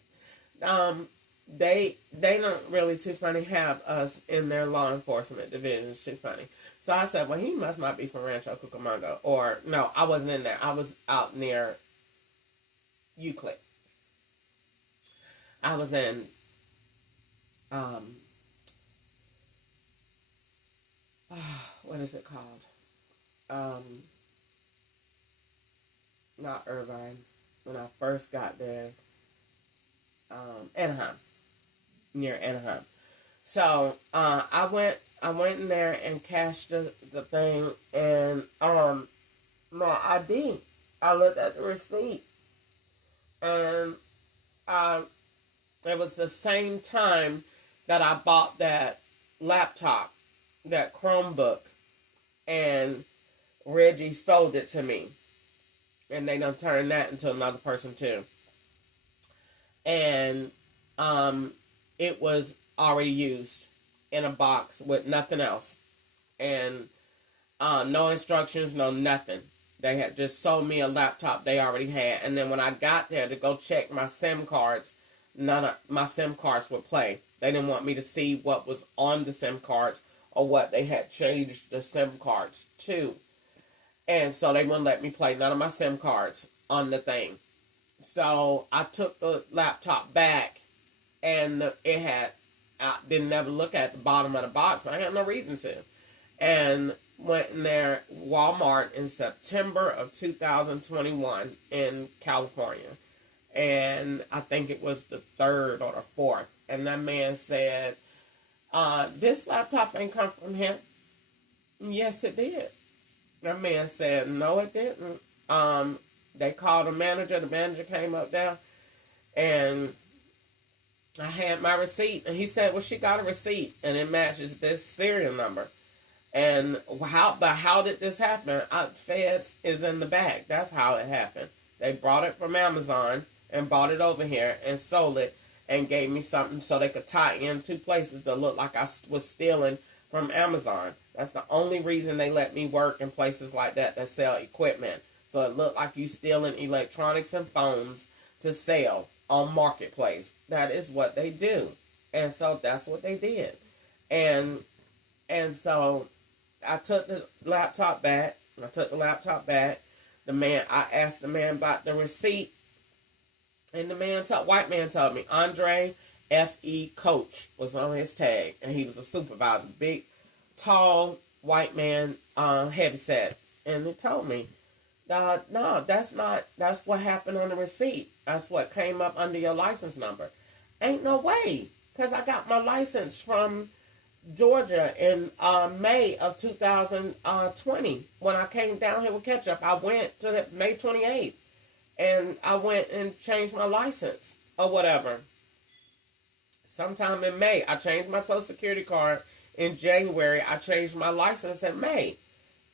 They don't really too funny have us in their law enforcement division. It's too funny. So I said, well, he must not be from Rancho Cucamonga. Or, no, I wasn't in there. I was out near Euclid. I was in, what is it called? Not Irvine. When I first got there, Anaheim. Near Anaheim. So, I went in there and cashed the thing, and my ID. I looked at the receipt, and it was the same time that I bought that laptop, that Chromebook, and Reggie sold it to me, and they done turned that into another person too, and it was already used in a box with nothing else. And no instructions, no nothing. They had just sold me a laptop they already had. And then when I got there to go check my SIM cards, none of my SIM cards would play. They didn't want me to see what was on the SIM cards or what they had changed the SIM cards to. And so they wouldn't let me play none of my SIM cards on the thing. So I took the laptop back, and it had, I didn't ever look at the bottom of the box. I had no reason to. And went in there, Walmart, in September of 2021 in California. And I think it was the 3rd or the 4th. And that man said, this laptop ain't come from him. Yes, it did. That man said, no, it didn't. They called the manager. The manager came up there, and I had my receipt. And he said, well, she got a receipt, and it matches this serial number. And how did this happen? FedEx is in the bag. That's how it happened. They brought it from Amazon and brought it over here and sold it and gave me something so they could tie in 2 places that looked like I was stealing from Amazon. That's the only reason they let me work in places like that sell equipment. So it looked like you stealing electronics and phones to sell on Marketplace. That is what they do. And so that's what they did. And so I took the laptop back. I asked the man about the receipt. And the white man told me, Andre F.E. Coach was on his tag. And he was a supervisor. Big, tall, white man, heavy set. And he told me, no, that's what happened on the receipt. That's what came up under your license number. Ain't no way. Because I got my license from Georgia in May of 2020. When I came down here with Ketchup, I went to May 28th. And I went and changed my license or whatever. Sometime in May, I changed my Social Security card. In January, I changed my license in May.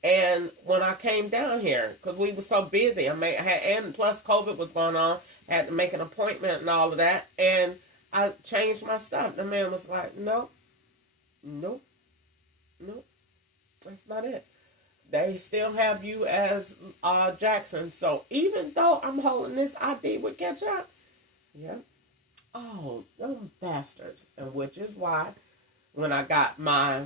And when I came down here, because we were so busy, and plus COVID was going on, I had to make an appointment and all of that, and I changed my stuff. The man was like, nope, that's not it. They still have you as Jackson. So even though I'm holding this ID with Ketchup, yeah, oh, them bastards. And which is why when I got my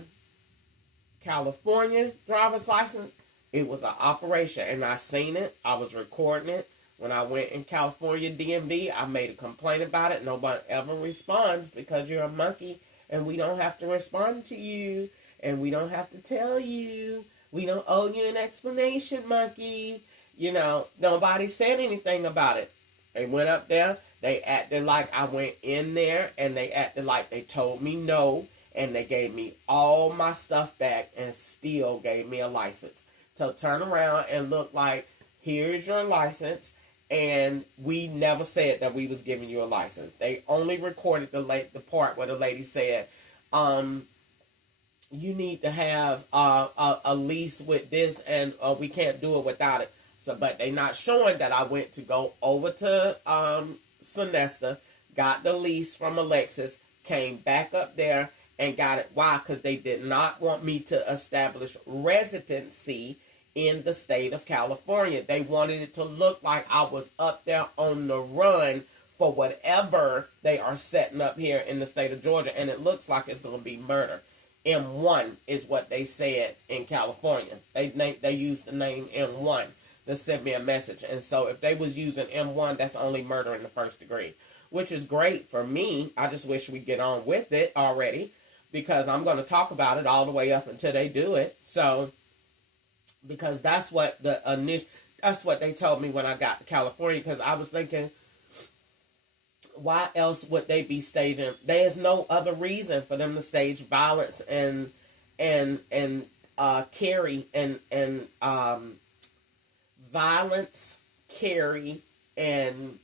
California driver's license, it was an operation. And I seen it. I was recording it. When I went in California DMV, I made a complaint about it. Nobody ever responds because you're a monkey and we don't have to respond to you and we don't have to tell you. We don't owe you an explanation, monkey. You know, nobody said anything about it. They went up there. They acted like I went in there and they acted like they told me no. And they gave me all my stuff back and still gave me a license. So turn around and look like, here's your license. And we never said that we was giving you a license. They only recorded the part where the lady said, you need to have a lease with this and we can't do it without it. So, but they not showing that I went to go over to Sonesta, got the lease from Alexis, came back up there and got it. Why? Because they did not want me to establish residency in the state of California. They wanted it to look like I was up there on the run for whatever they are setting up here in the state of Georgia. And it looks like it's going to be murder. M1 is what they said in California. They used the name M1 to send me a message. And so if they was using M1, that's only murder in the first degree, which is great for me. I just wish we'd get on with it already because I'm going to talk about it all the way up until they do it. So, because that's what that's what they told me when I got to California, because I was thinking, why else would they be staging? There's no other reason for them to stage violence and carry and violence, carry, and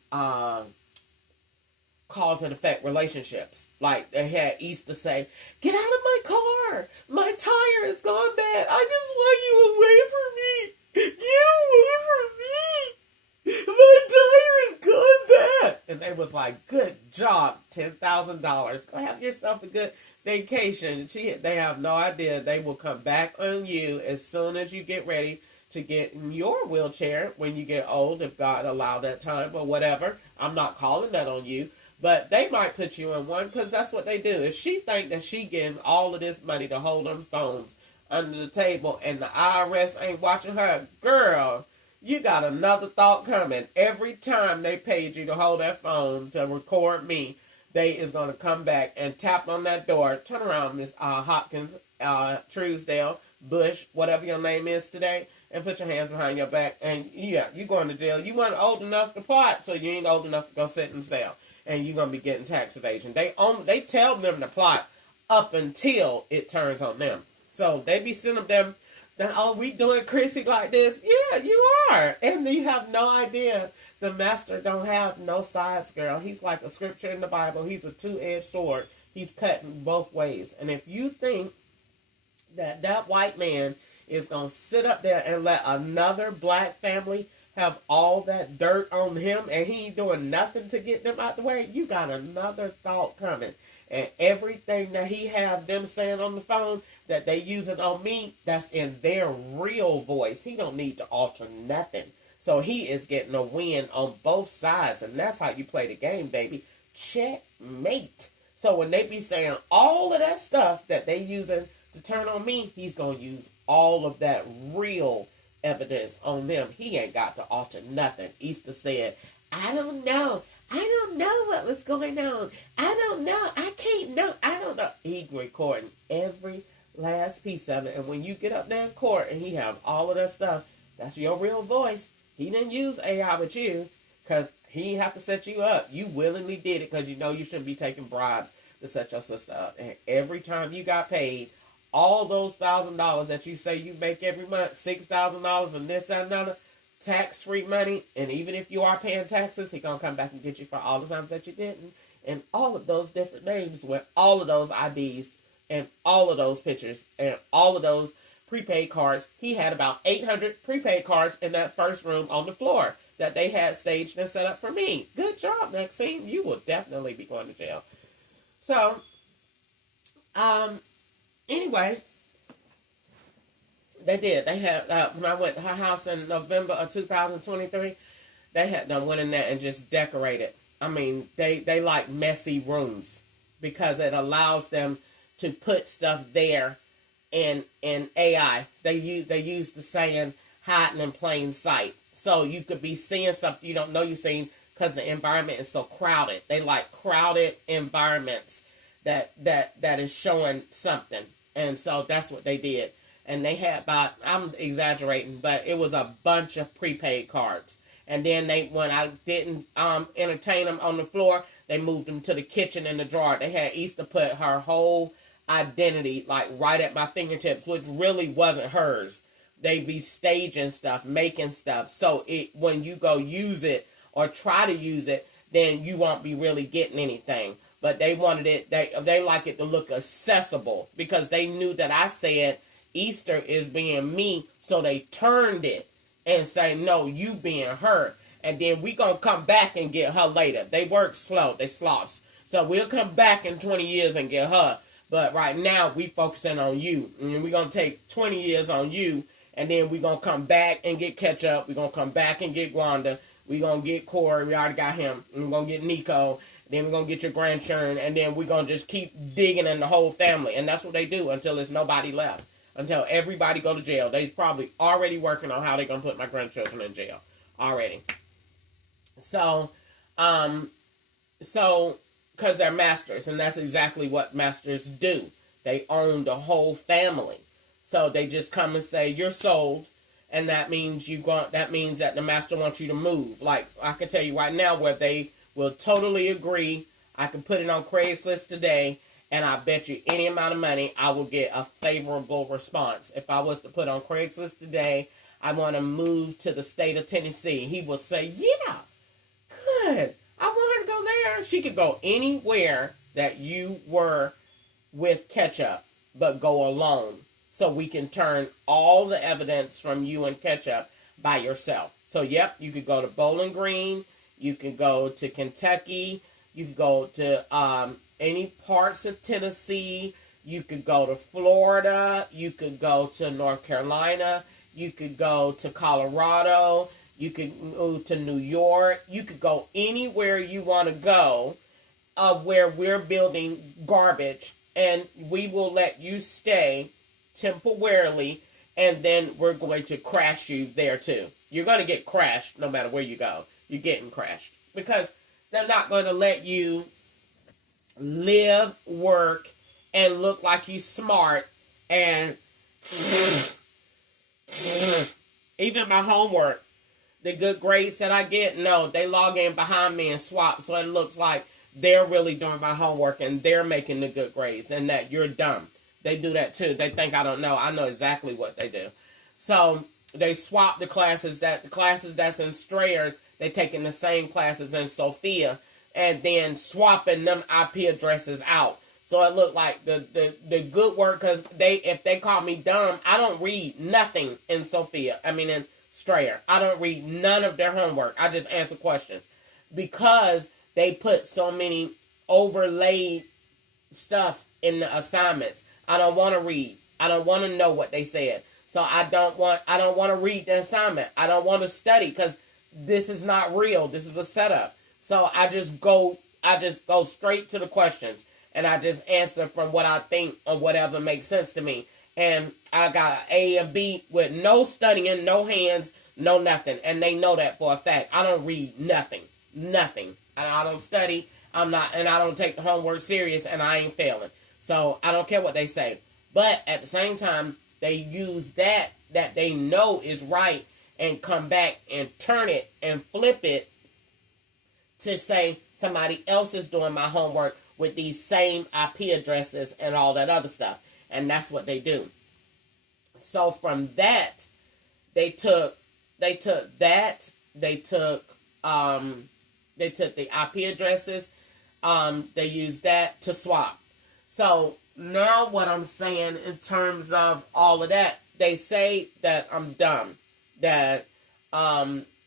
cause and effect relationships. Like they had Easter say, "Get out of my car! My tire is gone bad. I just want you away from me. Get away from me. My tire is gone bad." And they was like, "Good job, $10,000. Go have yourself a good vacation." They have no idea they will come back on you as soon as you get ready to get in your wheelchair when you get old, if God allow that time or whatever. I'm not calling that on you. But they might put you in one because that's what they do. If she think that she getting all of this money to hold them phones under the table and the IRS ain't watching her, girl, you got another thought coming. Every time they paid you to hold that phone to record me, they is going to come back and tap on that door. Turn around, Miss Hopkins, Truesdale, Bush, whatever your name is today, and put your hands behind your back. And yeah, you going to jail. You weren't old enough to plot, so you ain't old enough to go sit in cell. And you're going to be getting tax evasion. They tell them to plot up until it turns on them. So they be sending them, "Oh, we doing Chrissy like this." Yeah, you are. And you have no idea. The master don't have no sides, girl. He's like a scripture in the Bible. He's a two-edged sword. He's cutting both ways. And if you think that white man is going to sit up there and let another black family have all that dirt on him and he ain't doing nothing to get them out the way, you got another thought coming. And everything that he have them saying on the phone that they using on me, that's in their real voice. He don't need to alter nothing. So he is getting a win on both sides. And that's how you play the game, baby. Checkmate. So when they be saying all of that stuff that they using to turn on me, he's going to use all of that real evidence on them. He ain't got to alter nothing. Easter said, "I don't know. I don't know what was going on. I don't know. I can't know. I don't know." He recording every last piece of it. And when you get up there in court and he have all of that stuff, that's your real voice. He didn't use AI with you because he didn't have to set you up. You willingly did it because you know you shouldn't be taking bribes to set your sister up. And every time you got paid, all those $1,000 that you say you make every month, $6,000 and this, that, and another, tax-free money, and even if you are paying taxes, he's going to come back and get you for all the times that you didn't, and all of those different names with all of those IDs, and all of those pictures, and all of those prepaid cards. He had about 800 prepaid cards in that first room on the floor that they had staged and set up for me. Good job, Maxine. You will definitely be going to jail. So, anyway, they did. They had, when I went to her house in November of 2023, they had done went in there and just decorated I mean, they like messy rooms because it allows them to put stuff there in AI. They use the saying hiding in plain sight. So you could be seeing something you don't know you're seeing because the environment is so crowded. They like crowded environments that is showing something. And so that's what they did. And they had about, I'm exaggerating, but it was a bunch of prepaid cards. And then when I didn't entertain them on the floor, they moved them to the kitchen in the drawer. They had Easter put her whole identity like right at my fingertips, which really wasn't hers. They be staging stuff, making stuff. So when you go use it or try to use it, then you won't be really getting anything. But they wanted it, they like it to look accessible because they knew that I said Easter is being me. So they turned it and say, no, you being her. And then we going to come back and get her later. They work slow. They sloths. So we'll come back in 20 years and get her. But right now, we focusing on you. And we're going to take 20 years on you. And then we're going to come back and get Ketchup. We're going to come back and get Gwanda. We're going to get Corey. We already got him. And we're going to get Nico. Then we're going to get your grandchildren. And then we're going to just keep digging in the whole family. And that's what they do until there's nobody left. Until everybody go to jail. They probably already working on how they're going to put my grandchildren in jail. Already. So, because they're masters. And that's exactly what masters do. They own the whole family. So they just come and say, you're sold. And that means that means that the master wants you to move. Like, I can tell you right now where they will totally agree. I can put it on Craigslist today. And I bet you any amount of money, I will get a favorable response. If I was to put on Craigslist today, I want to move to the state of Tennessee. He will say, yeah, good. I want her to go there. She could go anywhere that you were with Ketchup, but go alone. So we can turn all the evidence from you and Ketchup by yourself. So, yep, you could go to Bowling Green. You could go to Kentucky. You could go to any parts of Tennessee. You could go to Florida. You could go to North Carolina. You could go to Colorado. You could move to New York. You could go anywhere you want to go where we're building garbage. And we will let you stay temporarily. And then we're going to crash you there too. You're going to get crashed no matter where you go. You're getting crashed. Because they're not going to let you live, work, and look like you smart. And even my homework, the good grades that I get, no, they log in behind me and swap. So it looks like they're really doing my homework and they're making the good grades and that you're dumb. They do that too. They think I don't know. I know exactly what they do. So they swap the classes that's in Strayer, they taking the same classes in Sophia. And then swapping them IP addresses out. So it looked like the good work, because if they call me dumb, I don't read nothing in in Strayer. I don't read none of their homework. I just answer questions. Because they put so many overlaid stuff in the assignments. I don't want to read. I don't want to know what they said. So I don't want to read the assignment. I don't want to study because this is not real. This is a setup. So I just go straight to the questions and I just answer from what I think or whatever makes sense to me. And I got an A and B with no studying, no hands, no nothing. And they know that for a fact. I don't read nothing. And I don't study. And I don't take the homework serious and I ain't failing. So I don't care what they say. But at the same time, they use that they know is right and come back and turn it and flip it to say somebody else is doing my homework with these same IP addresses and all that other stuff. And that's what they do. So from that, they took the IP addresses. They used that to swap. So now what I'm saying in terms of all of that, they say that I'm dumb. That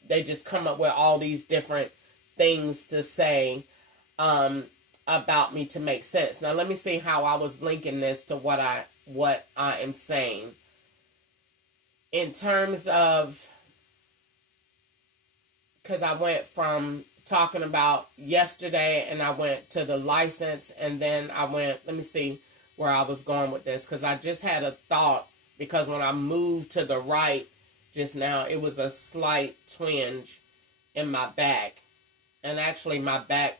they just come up with all these different things to say about me to make sense. Now let me see how I was linking this to what I am saying. In terms of, because I went from talking about yesterday, and I went to the license, and then I went, let me see where I was going with this, because I just had a thought, because when I moved to the right just now, it was a slight twinge in my back, and actually my back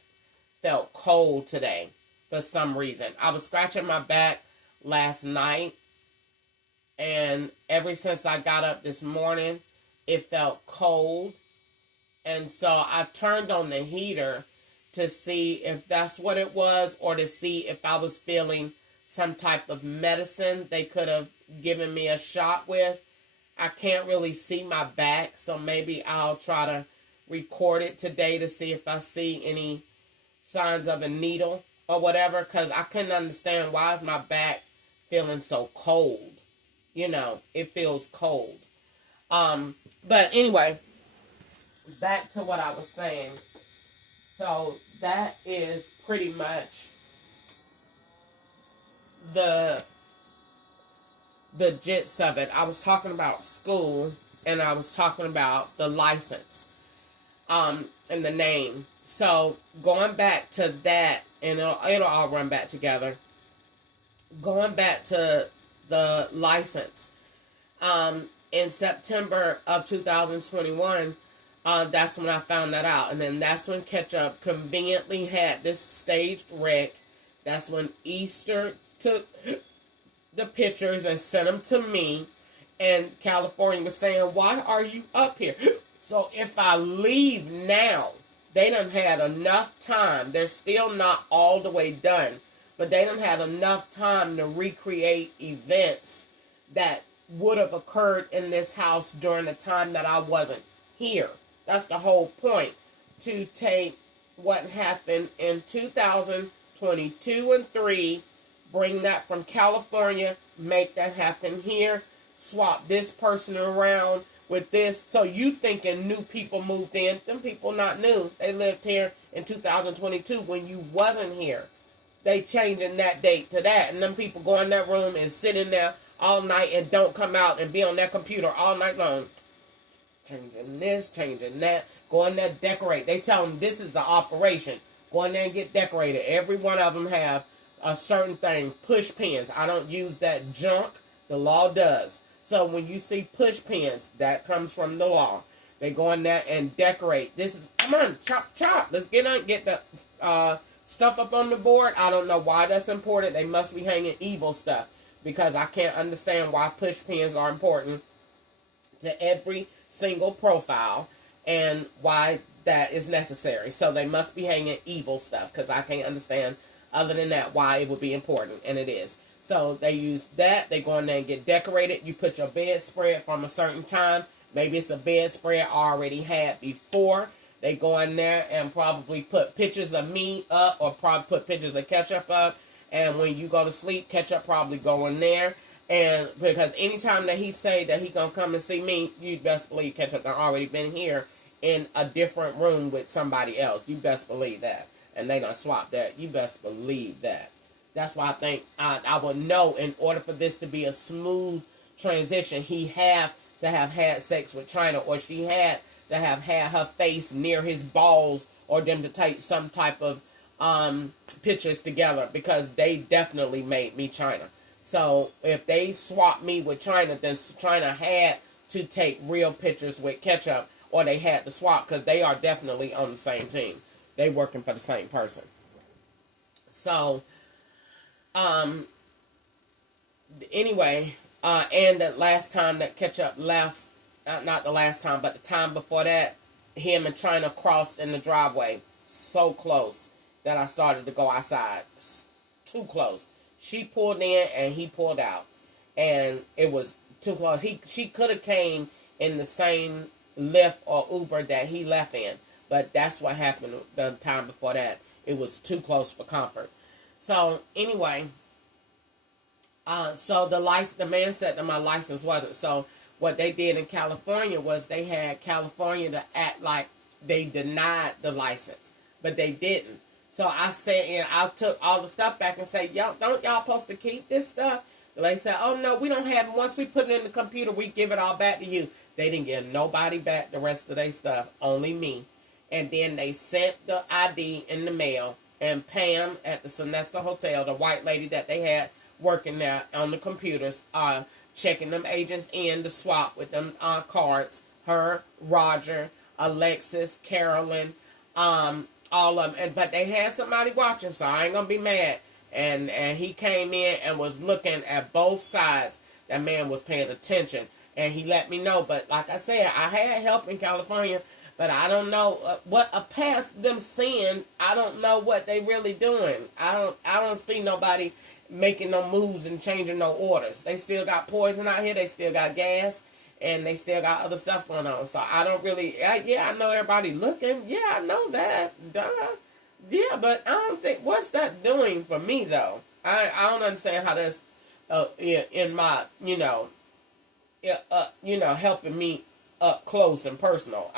felt cold today for some reason. I was scratching my back last night, and ever since I got up this morning, it felt cold. And so I turned on the heater to see if that's what it was, or to see if I was feeling some type of medicine they could have given me a shot with. I can't really see my back, so maybe I'll try to record it today to see if I see any signs of a needle or whatever, because I couldn't understand why is my back feeling so cold. You know, it feels cold. But anyway, back to what I was saying. So that is pretty much the gist of it. I was talking about school, and I was talking about the license, and the name. So going back to that, and it'll all run back together. Going back to the license, in September of 2021, that's when I found that out. And then that's when Ketchup conveniently had this staged wreck. That's when Easter took the pictures and sent them to me. And California was saying, why are you up here? So if I leave now, they done had enough time. They're still not all the way done, but they done had enough time to recreate events that would have occurred in this house during the time that I wasn't here. That's the whole point. To take what happened in 2022 and 3, bring that from California, make that happen here, swap this person around with this. So you thinking new people moved in. Them people not new. They lived here in 2022 when you wasn't here. They changing that date to that. And them people go in that room and sit in there all night and don't come out and be on that computer all night long. Changing this, changing that. Go in there, decorate. They tell them this is the operation. Go in there and get decorated. Every one of them have a certain thing. Push pins. I don't use that junk. The law does. So when you see push pins, that comes from the law. They go in there and decorate. This is, come on, chop, chop. Let's get the stuff up on the board. I don't know why that's important. They must be hanging evil stuff, because I can't understand why push pins are important to every single profile and why that is necessary. So they must be hanging evil stuff, because I can't understand other than that why it would be important, and it is. So they use that. They go in there and get decorated. You put your bedspread from a certain time. Maybe it's a bedspread already had before. They go in there and probably put pictures of me up, or probably put pictures of Ketchup up. And when you go to sleep, Ketchup probably go in there. And because anytime that he say that he gonna come and see me, you best believe Ketchup done already been here in a different room with somebody else. You best believe that. And they done swap that. You best believe that. That's why I think I would know, in order for this to be a smooth transition, he have to have had sex with China, or she had to have had her face near his balls, or them to take some type of pictures together, because they definitely made me China. So if they swapped me with China, then China had to take real pictures with Ketchup, or they had to swap, because they are definitely on the same team. They working for the same person. So, anyway, and the last time that Ketchup left, not the last time, but the time before that, him and China crossed in the driveway. So close that I started to go outside. Too close. She pulled in and he pulled out. And it was too close. She could have came in the same Lyft or Uber that he left in. But that's what happened the time before that. It was too close for comfort. So, anyway, so the man said that my license wasn't. So, what they did in California was they had California to act like they denied the license. But they didn't. So, I said, and I took all the stuff back and said, y'all supposed to keep this stuff? They said, oh, no, we don't have it. Once we put it in the computer, we give it all back to you. They didn't give nobody back the rest of their stuff, only me. And then they sent the ID in the mail. And Pam at the Sonesta Hotel, the white lady that they had working there on the computers, checking them agents in to swap with them cards. Her, Roger, Alexis, Carolyn, all of them. But they had somebody watching, so I ain't going to be mad. And he came in and was looking at both sides. That man was paying attention. And he let me know. But like I said, I had help in California. But I don't know what past them seeing. I don't know what they really doing. I don't see nobody making no moves and changing no orders. They still got poison out here. They still got gas. And they still got other stuff going on. So I don't really... yeah, I know everybody looking. Yeah, I know that. Duh. Yeah, but I don't think... What's that doing for me, though? I don't understand how that's in my, helping me up close and personal.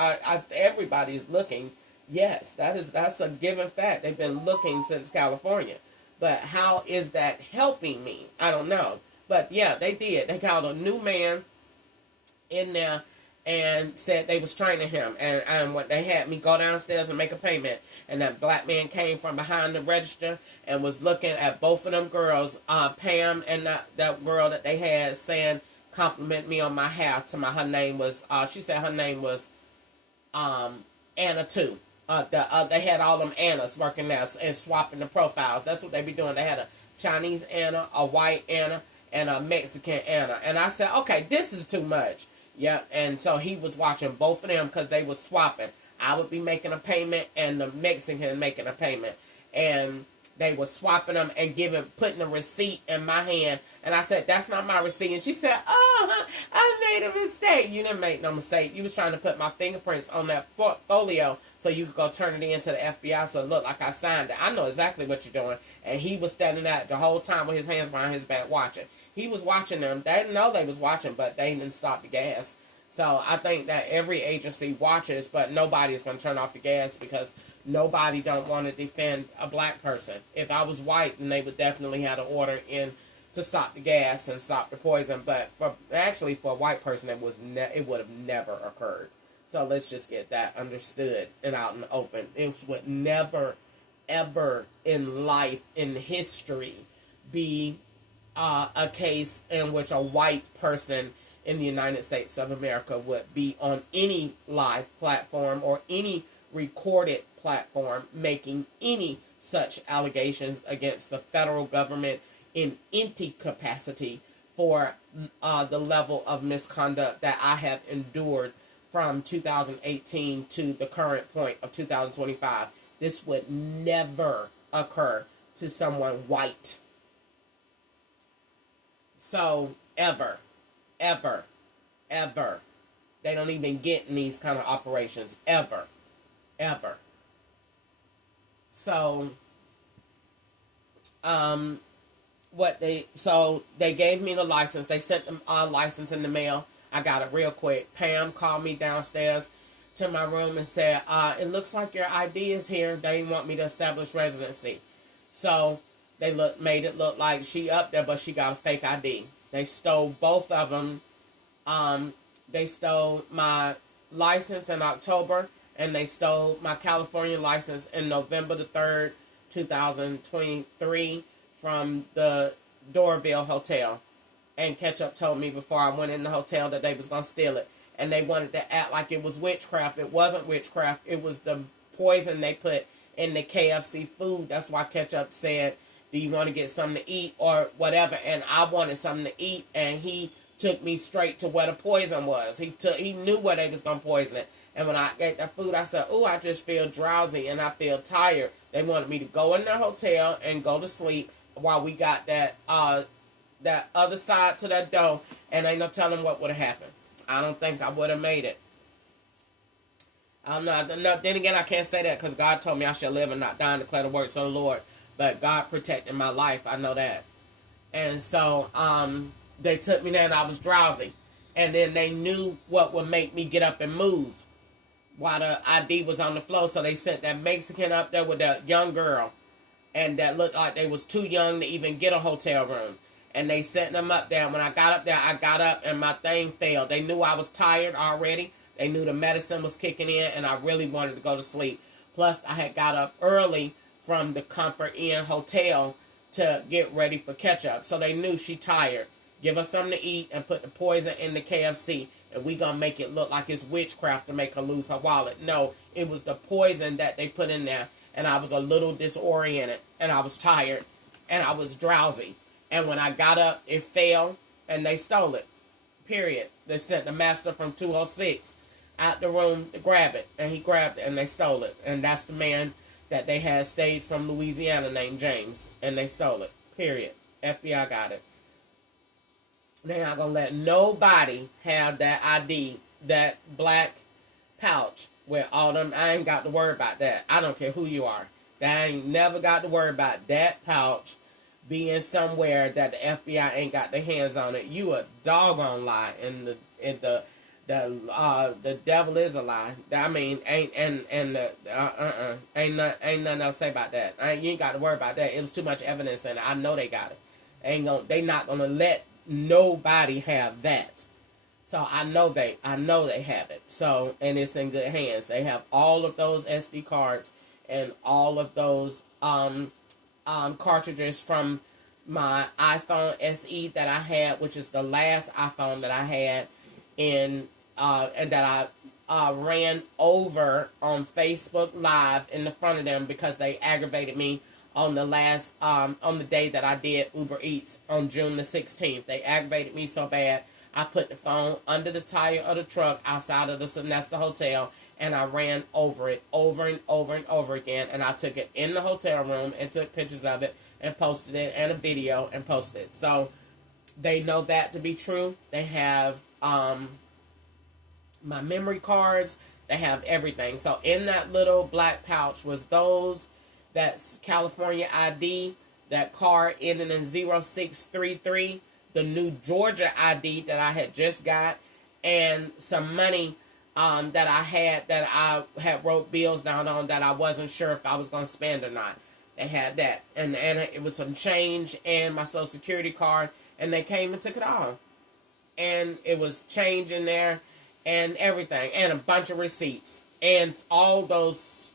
Everybody's looking. Yes, that's a given fact. They've been looking since California. But how is that helping me? I don't know. But yeah, they did. They called a new man in there and said they was training him. And what they had me go downstairs and make a payment. And that black man came from behind the register and was looking at both of them girls, Pam and that girl that they had, saying, compliment me on my hair. Her name was, she said her name was Anna too. They had all them Annas working there and swapping the profiles. That's what they be doing. They had a Chinese Anna, a white Anna, and a Mexican Anna. And I said, okay, this is too much. Yeah, and so he was watching both of them because they was swapping. I would be making a payment and the Mexican making a payment. And they were swapping them and putting a receipt in my hand. And I said, that's not my receipt. And she said, oh, I made a mistake. You didn't make no mistake. You was trying to put my fingerprints on that folio so you could go turn it in to the FBI so it looked like I signed it. I know exactly what you're doing. And he was standing there the whole time with his hands behind his back watching. He was watching them. They didn't know they was watching, but they didn't stop the gas. So I think that every agency watches, but nobody is going to turn off the gas because nobody don't want to defend a black person. If I was white, then they would definitely have an order in to stop the gas and stop the poison. But for a white person, it would have never occurred. So let's just get that understood and out in the open. It would never, ever in life, in history, be a case in which a white person in the United States of America would be on any live platform or any recorded platform making any such allegations against the federal government in any capacity for the level of misconduct that I have endured from 2018 to the current point of 2025. This would never occur to someone white. So, ever. They don't even get in these kind of operations. Ever. So, they gave me the license. They sent them a license in the mail. I got it real quick. Pam called me downstairs to my room and said, it looks like your ID is here. They want me to establish residency. So, they made it look like she up there, but she got a fake ID. They stole both of them. They stole my license in October, and they stole my California license in November the 3rd, 2023 from the Dorville Hotel. And Ketchup told me before I went in the hotel that they was going to steal it. And they wanted to act like it was witchcraft. It wasn't witchcraft. It was the poison they put in the KFC food. That's why Ketchup said, do you want to get something to eat or whatever? And I wanted something to eat, and he took me straight to where the poison was. He knew where they was going to poison it. And when I ate that food, I said, oh, I just feel drowsy and I feel tired. They wanted me to go in the hotel and go to sleep while we got that other side to that door, and ain't no telling what would have happened. I don't think I would have made it. I'm not. No, then again, I can't say that because God told me I shall live and not die and declare the works of the Lord. But God protected my life. I know that. And so they took me there and I was drowsy. And then they knew what would make me get up and move while the ID was on the floor. So they sent that Mexican up there with that young girl. And that looked like they was too young to even get a hotel room. And they sent them up there. When I got up there, I got up and my thing failed. They knew I was tired already. They knew the medicine was kicking in, and I really wanted to go to sleep. Plus, I had got up early from the Comfort Inn hotel to get ready for catch-up. So they knew she tired. Give her something to eat and put the poison in the KFC. And we going to make it look like it's witchcraft to make her lose her wallet. No, it was the poison that they put in there. And I was a little disoriented. And I was tired. And I was drowsy. And when I got up, it fell. And they stole it. Period. They sent the master from 206 out the room to grab it. And he grabbed it and they stole it. And that's the man that they had staged from Louisiana named James. And they stole it. Period. FBI got it. They're not going to let nobody have that ID, that black pouch with all them. I ain't got to worry about that. I don't care who you are. I ain't never got to worry about that pouch being somewhere that the FBI ain't got their hands on it. You a doggone lie, and the devil is a lie. I mean, ain't nothing else to say about that. You ain't got to worry about that. It was too much evidence, and I know they got it. They not gonna let nobody have that. So I know they have it. So, and it's in good hands. They have all of those SD cards and all of those cartridges from my iPhone SE that I had, which is the last iPhone that I had, and that I ran over on Facebook Live in the front of them because they aggravated me on the last, on the day that I did Uber Eats on June the 16th. They aggravated me so bad, I put the phone under the tire of the truck outside of the Sonesta Hotel, and I ran over it over and over and over again, and I took it in the hotel room and took pictures of it and posted it, and a video and posted it. So they know that to be true. They have my memory cards. They have everything. So in that little black pouch was those, that's California ID, that card ending in 0633, the new Georgia ID that I had just got, and some money that I had wrote bills down on that I wasn't sure if I was going to spend or not. They had that. And it was some change and my Social Security card, and they came and took it all. And it was change in there and everything, and a bunch of receipts, and all those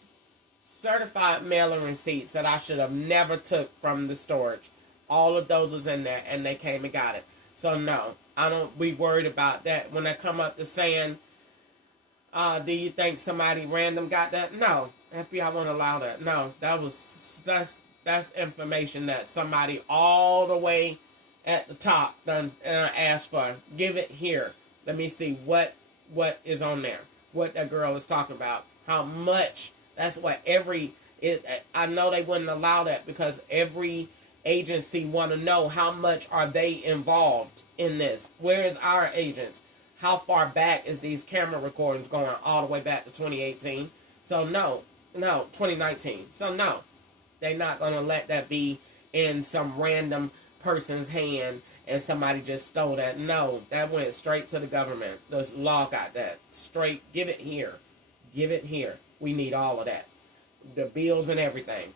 certified mailing receipts that I should have never took from the storage. All of those was in there, and they came and got it. So no, I don't be worried about that. When they come up to saying, do you think somebody random got that? No, FBI won't allow that. No, that's information that somebody all the way at the top done asked for. Give it here. Let me see what is on there. What that girl is talking about. How much. That's what I know they wouldn't allow that because every agency want to know how much are they involved in this. Where is our agents? How far back is these camera recordings going? All the way back to 2018. So no, 2019. So no, they're not going to let that be in some random person's hand and somebody just stole that. No, that went straight to the government. The law got that. Straight, give it here. Give it here. We need all of that. The bills and everything.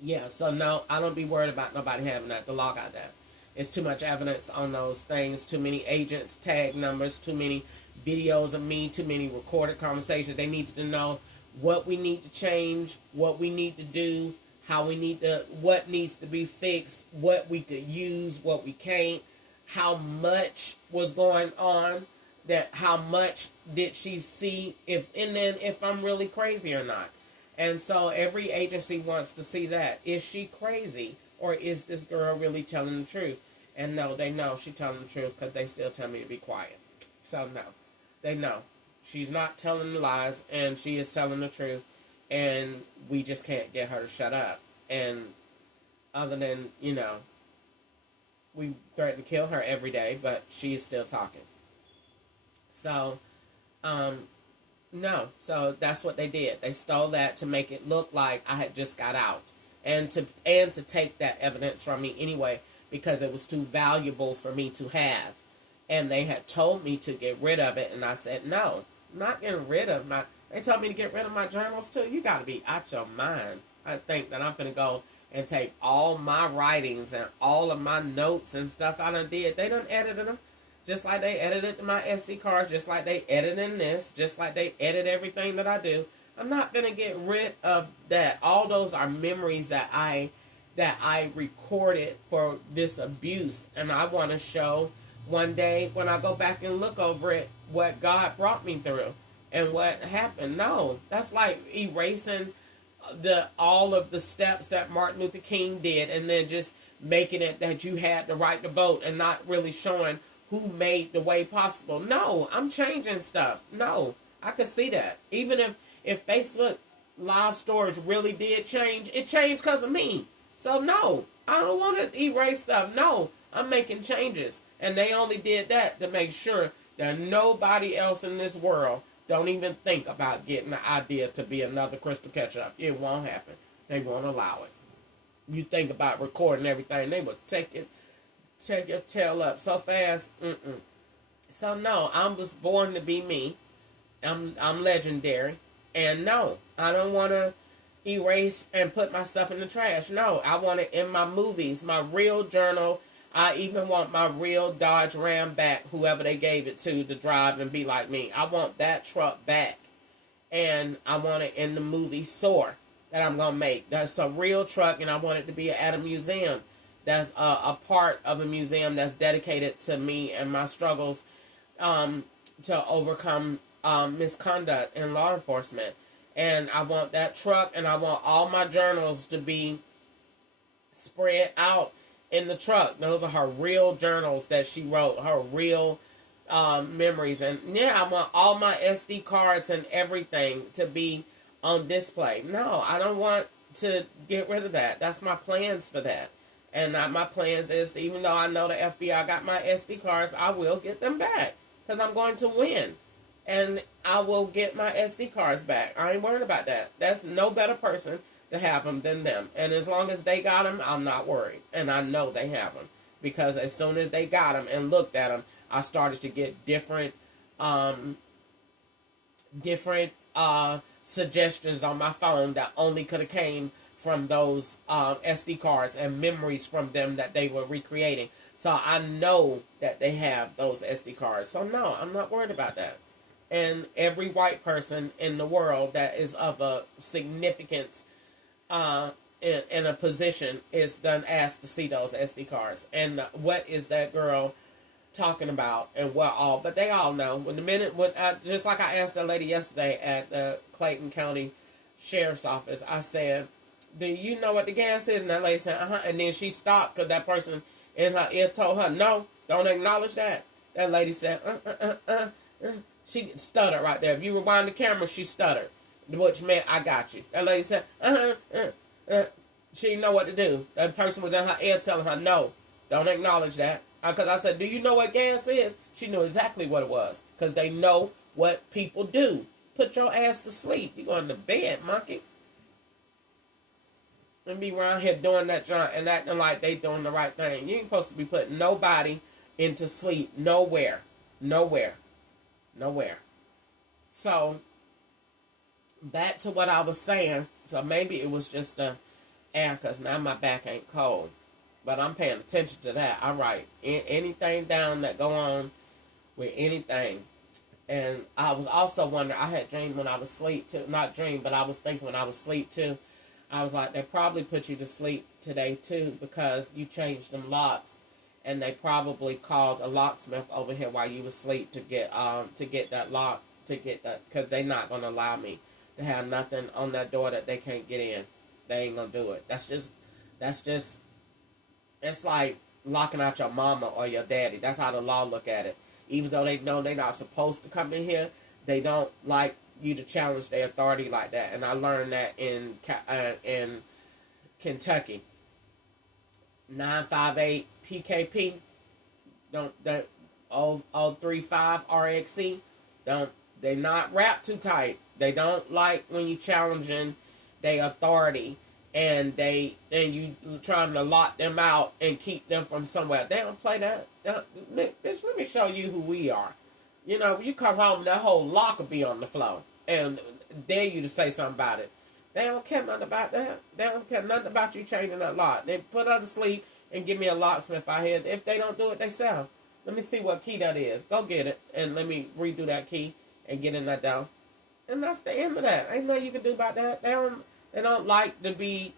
Yeah, so no, I don't be worried about nobody having that. The law got that. It's too much evidence on those things. Too many agents, tag numbers, too many videos of me, too many recorded conversations. They need to know what we need to change, what we need to do, what needs to be fixed, what we could use, what we can't, how much was going on, that how much did she see, and then if I'm really crazy or not. And so every agency wants to see that. Is she crazy, or is this girl really telling the truth? And no, they know she's telling the truth because they still tell me to be quiet. So no, they know she's not telling the lies, and she is telling the truth, and we just can't get her to shut up. And other than, we threaten to kill her every day, but she is still talking. So, no. So that's what they did. They stole that to make it look like I had just got out, and to take that evidence from me anyway, because it was too valuable for me to have. And they had told me to get rid of it, and I said, no, I'm not getting rid of my... They told me to get rid of my journals, too. You got to be out your mind. I think that I'm going to go and take all my writings and all of my notes and stuff I done did. They done edited them. Just like they edited my SD cards, just like they edit in this, just like they edit everything that I do. I'm not gonna get rid of that. All those are memories that I recorded for this abuse, and I want to show one day when I go back and look over it what God brought me through and what happened. No, that's like erasing all of the steps that Martin Luther King did, and then just making it that you had the right to vote and not really showing who made the way possible. No, I'm changing stuff. No, I can see that. Even if Facebook live storage really did change, it changed because of me. So no, I don't want to erase stuff. No, I'm making changes. And they only did that to make sure that nobody else in this world don't even think about getting the idea to be another Crystal Ketchup. It won't happen. They won't allow it. You think about recording everything, they will take your tail up so fast. So no, I was born to be me. I'm legendary. And no, I don't want to erase and put my stuff in the trash. No, I want it in my movies, my real journal. I even want my real Dodge Ram back, whoever they gave it to drive and be like me. I want that truck back. And I want it in the movie Soar that I'm going to make. That's a real truck, and I want it to be at a museum. That's a part of a museum that's dedicated to me and my struggles to overcome misconduct in law enforcement. And I want that truck, and I want all my journals to be spread out in the truck. Those are her real journals that she wrote, her real memories. And yeah, I want all my SD cards and everything to be on display. No, I don't want to get rid of that. That's my plans for that. And my plans is, even though I know the FBI got my SD cards, I will get them back because I'm going to win. And I will get my SD cards back. I ain't worried about that. That's no better person to have them than them. And as long as they got them, I'm not worried. And I know they have them. Because as soon as they got them and looked at them, I started to get different suggestions on my phone that only could have came from those SD cards and memories from them that they were recreating. So I know that they have those SD cards. So no, I'm not worried about that. And every white person in the world that is of a significance in a position is done asked to see those SD cards. And what is that girl talking about and what all? But they all know. Just like I asked that lady yesterday at the Clayton County Sheriff's Office, I said, do you know what the gas is? And that lady said, And then she stopped because that person in her ear told her, no, don't acknowledge that. That lady said, She stuttered right there. If you rewind the camera, she stuttered, which meant I got you. That lady said, She didn't know what to do. That person was in her ear telling her, no, don't acknowledge that. Because I said, do you know what gas is? She knew exactly what it was. Because they know what people do. Put your ass to sleep. You're going to bed, monkey. And be around here doing that junk and acting like they doing the right thing. You ain't supposed to be putting nobody into sleep. Nowhere. So, back to what I was saying. So maybe it was just the air, because now my back ain't cold. But I'm paying attention to that. I write anything down that go on with anything. And I was also wondering, I had dreamed when I was asleep too. Not dream, but I was thinking when I was asleep too. I was like, they probably put you to sleep today too because you changed them locks. And they probably called a locksmith over here while you was asleep to get that lock, because they're not going to allow me to have nothing on that door that they can't get in. They ain't going to do it. That's just, it's like locking out your mama or your daddy. That's how the law look at it. Even though they know they're not supposed to come in here, they don't like you to challenge their authority like that. And I learned that in Kentucky. 958 PKP, that 035 RXC, they not wrapped too tight. They don't like when you challenging their authority and you trying to lock them out and keep them from somewhere. They don't play that. Bitch, let me show you who we are. You know, you come home, that whole lock will be on the floor and dare you to say something about it. They don't care nothing about that. They don't care nothing about you changing that lock. They put her to sleep and give me a locksmith out here. If they don't do it, they sell. Let me see what key that is. Go get it. And let me redo that key and get in that down. And that's the end of that. Ain't nothing you can do about that. They don't like to be,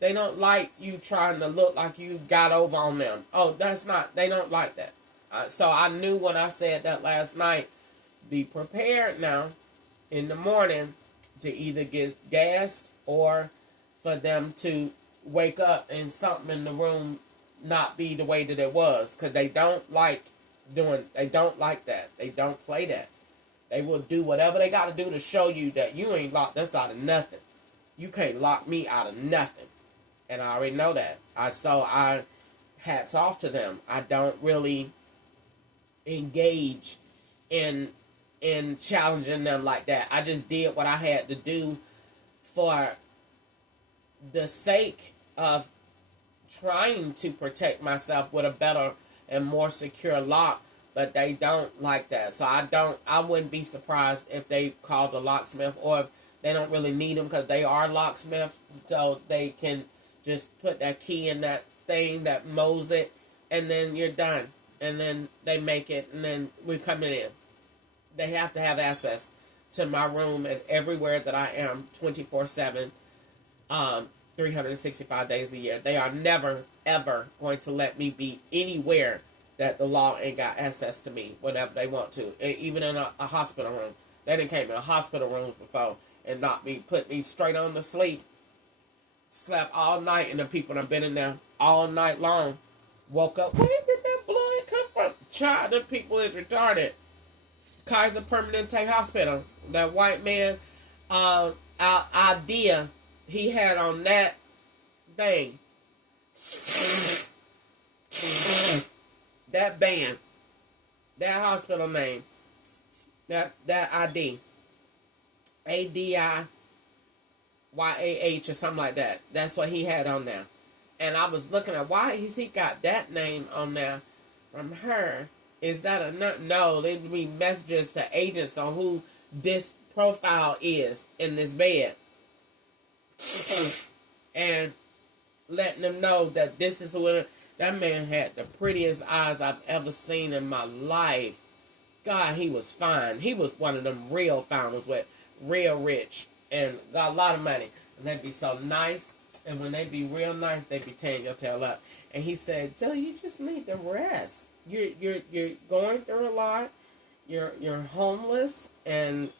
they don't like you trying to look like you got over on them. Oh, that's not, they don't like that. So I knew when I said that last night, be prepared now in the morning to either get gassed or for them to wake up and something in the room not be the way that it was. Because they don't like they don't like that. They don't play that. They will do whatever they got to do to show you that you ain't locked us out of nothing. You can't lock me out of nothing. And I already know that. So hats off to them. I don't really engage in challenging them like that. I just did what I had to do for the sake of trying to protect myself with a better and more secure lock, but they don't like that. So I wouldn't be surprised if they called a locksmith, or if they don't really need them because they are locksmiths, so they can just put that key in that thing that molds it, and then you're done. And then they make it, and then we're coming in. They have to have access to my room and everywhere that I am 24/7, 365 days a year. They are never, ever going to let me be anywhere that the law ain't got access to me whenever they want to. Even in a hospital room. They done came in hospital rooms before and not me, put me straight on to sleep. Slept all night, and the people that have been in there all night long woke up. Where did that blood come from? Child, the people is retarded. Kaiser Permanente Hospital. That white man idea he had on that thing. That band. That hospital name. That ID. ADIYAH or something like that. That's what he had on there. And I was looking at, why has he got that name on there from her? Is that a no? They'd be messages to agents on who this profile is in this bed, and letting them know that this is what that man had. The prettiest eyes I've ever seen in my life. God, he was fine. He was one of them real founders with real rich and got a lot of money, and they'd be so nice. And when they be real nice, they be tearing your tail up. And he said, "So you just need to rest. You're going through a lot. You're homeless." And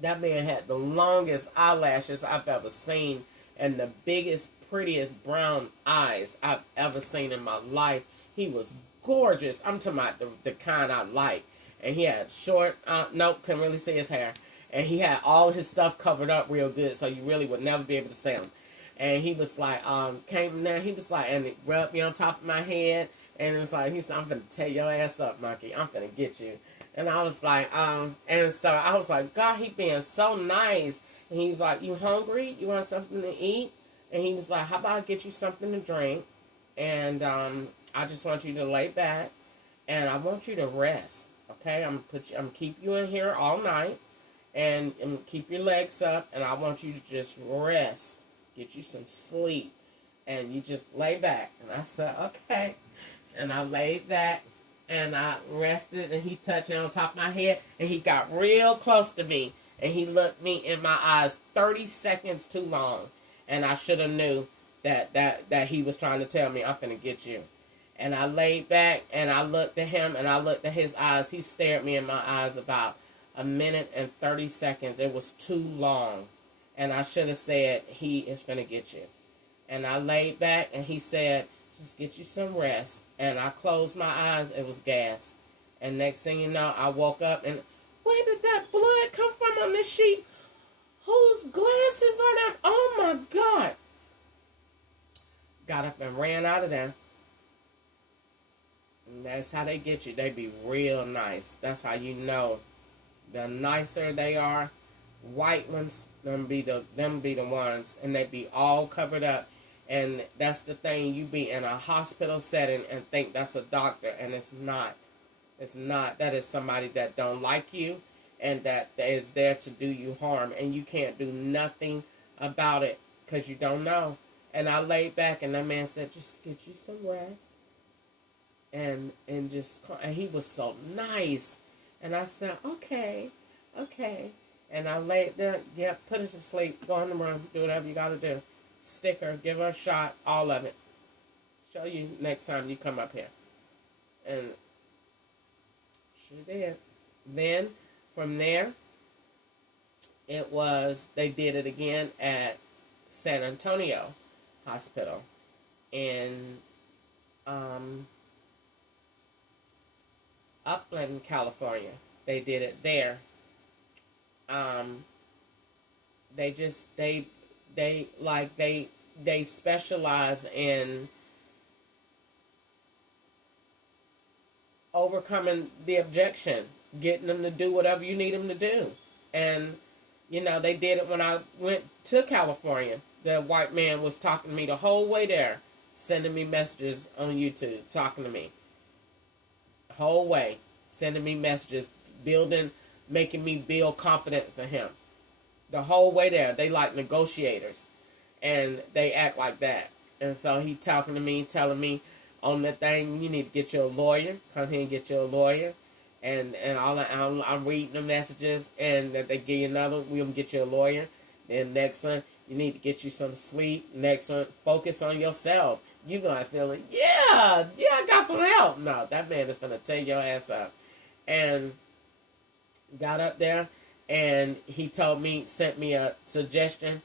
that man had the longest eyelashes I've ever seen, and the biggest, prettiest brown eyes I've ever seen in my life. He was gorgeous. I'm talking about the kind I like. And he had short, nope, couldn't really see his hair. And he had all his stuff covered up real good, so you really would never be able to see him. And he was like, came in there, he was like, and it rubbed me on top of my head. And it was like, he said, "I'm finna tear your ass up, monkey. I'm finna get you." And I was like, and so I was like, God, he being so nice. And he was like, "You hungry? You want something to eat?" And he was like, "How about I get you something to drink? And I just want you to lay back, and I want you to rest. Okay, I'm keep you in here all night, and keep your legs up, and I want you to just rest, get you some sleep, and you just lay back." And I said, "Okay." And I laid back, and I rested, and he touched me on top of my head, and he got real close to me, and he looked me in my eyes 30 seconds too long, and I should have knew that he was trying to tell me, "I'm finna get you." And I laid back, and I looked at him, and I looked at his eyes. He stared me in my eyes about a minute and 30 seconds. It was too long. And I should have said, "He is finna get you." And I laid back, and he said, "Just get you some rest." And I closed my eyes. It was gas. And next thing you know, I woke up, and where did that blood come from on this sheet? Whose glasses are them? Oh, my God. Got up and ran out of there. And that's how they get you. They be real nice. That's how you know. The nicer they are, white ones, them be the ones, and they be all covered up. And that's the thing, you be in a hospital setting and think that's a doctor, and it's not. It's not. That is somebody that don't like you, and that is there to do you harm, and you can't do nothing about it because you don't know. And I laid back, and that man said, "Just get you some rest, and just, and he was so nice. And I said, okay. And I laid there, put her to sleep, go in the room, do whatever you got to do. Stick her, give her a shot, all of it. Show you next time you come up here. And she did. Then, from there, they did it again at San Antonio Hospital in Upland, California. They did it there. They specialize in overcoming the objection, getting them to do whatever you need them to do. And, they did it when I went to California. The white man was talking to me the whole way there, sending me messages on YouTube, talking to me. The whole way, sending me messages, making me build confidence in him. The whole way there, they like negotiators, and they act like that. And so he talking to me, telling me on the thing, you need to get you a lawyer. Come here and get you a lawyer. And I'm reading the messages, and they give you another one, we'll get you a lawyer. Then next one, you need to get you some sleep. Next one, focus on yourself. You're going to feel it, yeah, I got some help. No, that man is going to tear your ass up. And got up there, and he sent me a suggestion,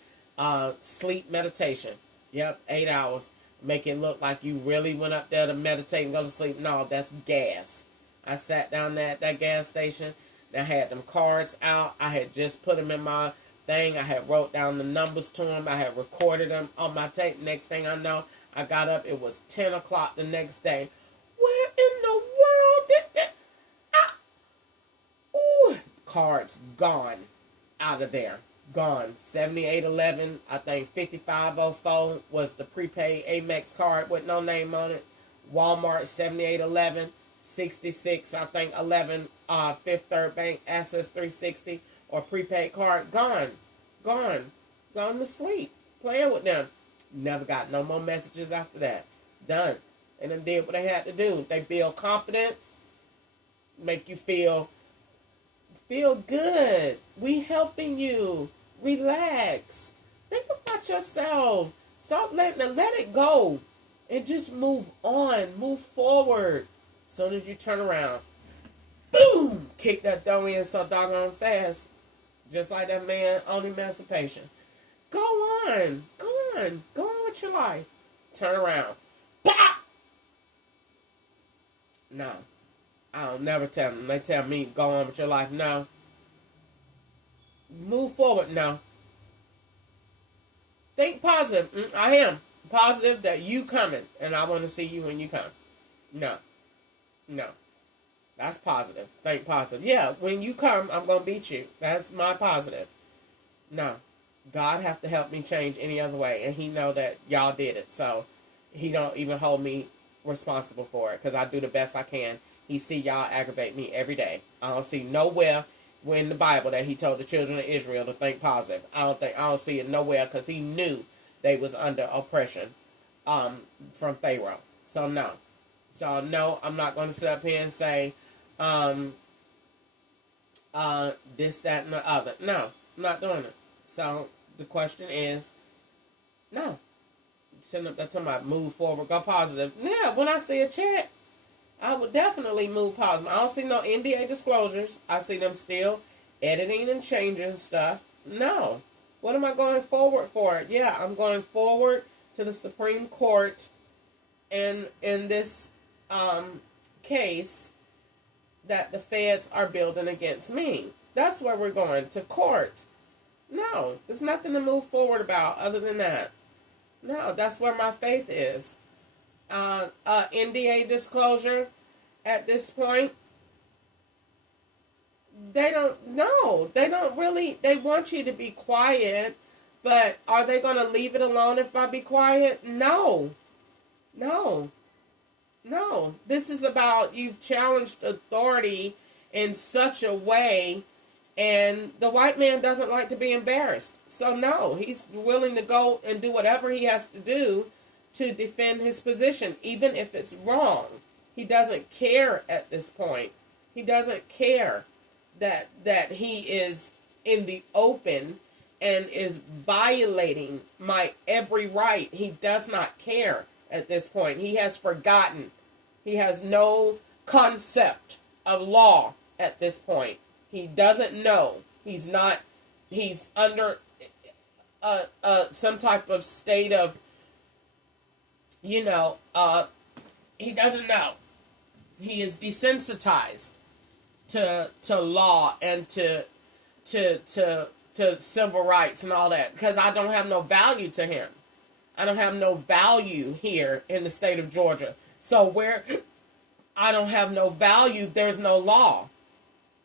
sleep meditation. Yep, 8 hours. Make it look like you really went up there to meditate and go to sleep. No, that's gas. I sat down at that gas station. I had them cards out. I had just put them in my thing. I had wrote down the numbers to them. I had recorded them on my tape. Next thing I know, I got up. It was 10 o'clock the next day. Where in the world did that? Cards gone out of there. Gone. 7811, I think 5504 was the prepaid Amex card with no name on it. Walmart 7811, 66, I think 11, Fifth Third Bank Access 360 or prepaid card. Gone. Gone to sleep. Playing with them. Never got no more messages after that. Done. And then did what they had to do. They build confidence, make you feel good. We helping you. Relax. Think about yourself. Stop let it go. And just move on. Move forward. As soon as you turn around, boom! Kick that door in so doggone fast. Just like that man on Emancipation. Go on. Go on with your life. Turn around. Pop! No. I'll never tell them. They tell me, go on with your life. No. Move forward. No. Think positive. I am positive that you coming, and I want to see you when you come. No. That's positive. Think positive. Yeah, when you come, I'm going to beat you. That's my positive. No. God have to help me change any other way, and he know that y'all did it, so he don't even hold me responsible for it, because I do the best I can. He see y'all aggravate me every day. I don't see nowhere in the Bible that he told the children of Israel to think positive. I don't see it nowhere, because he knew they was under oppression from Pharaoh. So no, I'm not going to sit up here and say this, that, and the other. No, I'm not doing it. So the question is, no. Sitting up there talking about move forward, go positive. Yeah, when I see a check, I would definitely move positive. I don't see no NDA disclosures. I see them still editing and changing stuff. No. What am I going forward for? Yeah, I'm going forward to the Supreme Court in this case that the feds are building against me. That's where we're going, to court. No, there's nothing to move forward about other than that. No, that's where my faith is. NDA disclosure at this point, they don't know. They don't really, they want you to be quiet, but are they going to leave it alone if I be quiet? No. This is about, you've challenged authority in such a way, and the white man doesn't like to be embarrassed. So no, he's willing to go and do whatever he has to do to defend his position, even if it's wrong. He doesn't care at this point. He doesn't care that he is in the open and is violating my every right. He does not care at this point. He has forgotten. He has no concept of law at this point. He doesn't know. He's under some type of state of, he doesn't know. He is desensitized to law and to civil rights and all that, because I don't have no value to him. I don't have no value here in the state of Georgia. So where I don't have no value, there's no law.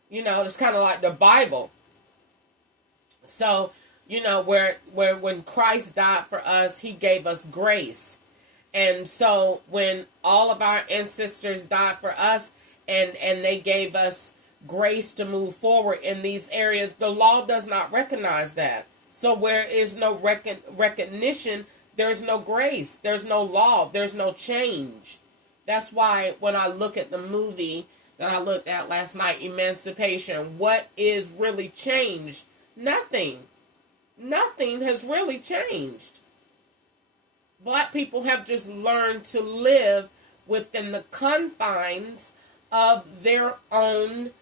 It's kind of like the Bible. So, where when Christ died for us, he gave us grace. And so when all of our ancestors died for us and they gave us grace to move forward in these areas, the law does not recognize that. So where is no recognition, there's no grace, there's no law, there's no change. That's why when I look at the movie that I looked at last night, Emancipation, what is really changed? Nothing. Nothing has really changed. Black people have just learned to live within the confines of their own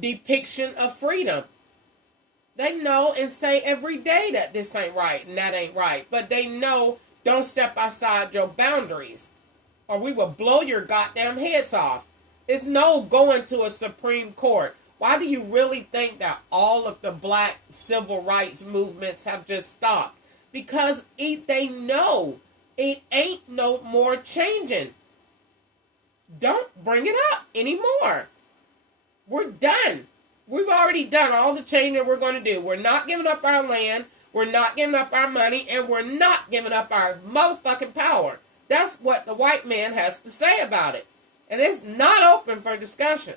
depiction of freedom. They know and say every day that this ain't right and that ain't right. But they know, don't step outside your boundaries or we will blow your goddamn heads off. It's no going to a Supreme Court. Why do you really think that all of the black civil rights movements have just stopped? Because they know it ain't no more changing. Don't bring it up anymore. We're done. We've already done all the change that we're going to do. We're not giving up our land. We're not giving up our money. And we're not giving up our motherfucking power. That's what the white man has to say about it. And it's not open for discussion.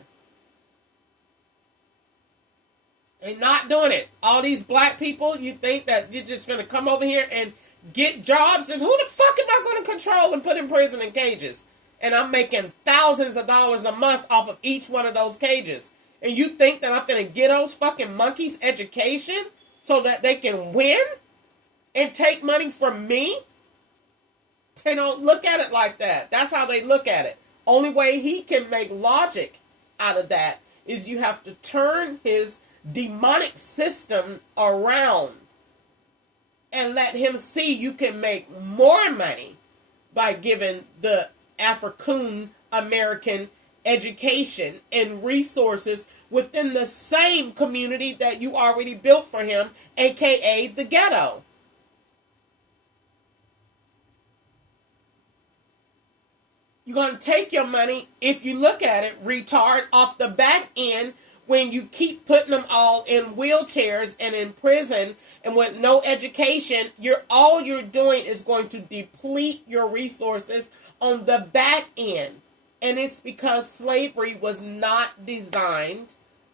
They're not doing it. All these black people, you think that you're just going to come over here and get jobs? And who the fuck am I going to control and put in prison in cages? And I'm making thousands of dollars a month off of each one of those cages. And you think that I'm going to get those fucking monkeys education so that they can win and take money from me? They don't look at it like that. That's how they look at it. Only way he can make logic out of that is you have to turn his demonic system around and let him see you can make more money by giving the African American education and resources within the same community that you already built for him, aka the ghetto. You're going to take your money, if you look at it, retard, off the back end when you keep putting them all in wheelchairs and in prison and with no education. All you're doing is going to deplete your resources on the back end. And it's because slavery was not designed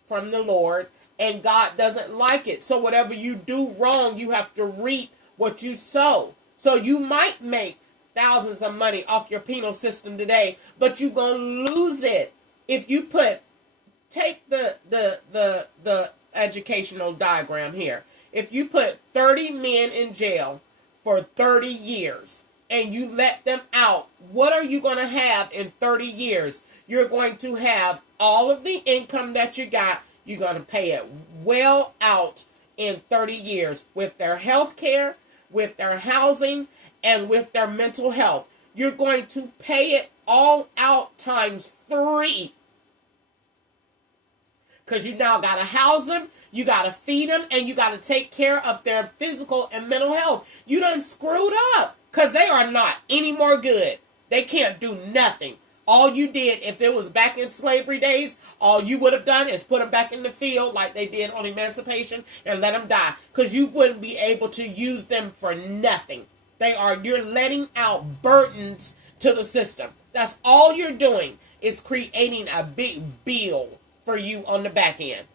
from the Lord and God doesn't like it. So whatever you do wrong, you have to reap what you sow. So you might make thousands of money off your penal system today, but you're going to lose it if you take the educational diagram here. If you put 30 men in jail for 30 years and you let them out, what are you going to have in 30 years? You're going to have all of the income that you got. You're going to pay it well out in 30 years with their health care, with their housing, and with their mental health. You're going to pay it all out times 3. Because you now got to house them, you got to feed them, and you got to take care of their physical and mental health. You done screwed up. Because they are not any more good. They can't do nothing. All you did, if it was back in slavery days, all you would have done is put them back in the field like they did on Emancipation and let them die. Because you wouldn't be able to use them for nothing. You're letting out burdens to the system. That's all you're doing, is creating a big bill for you on the back end.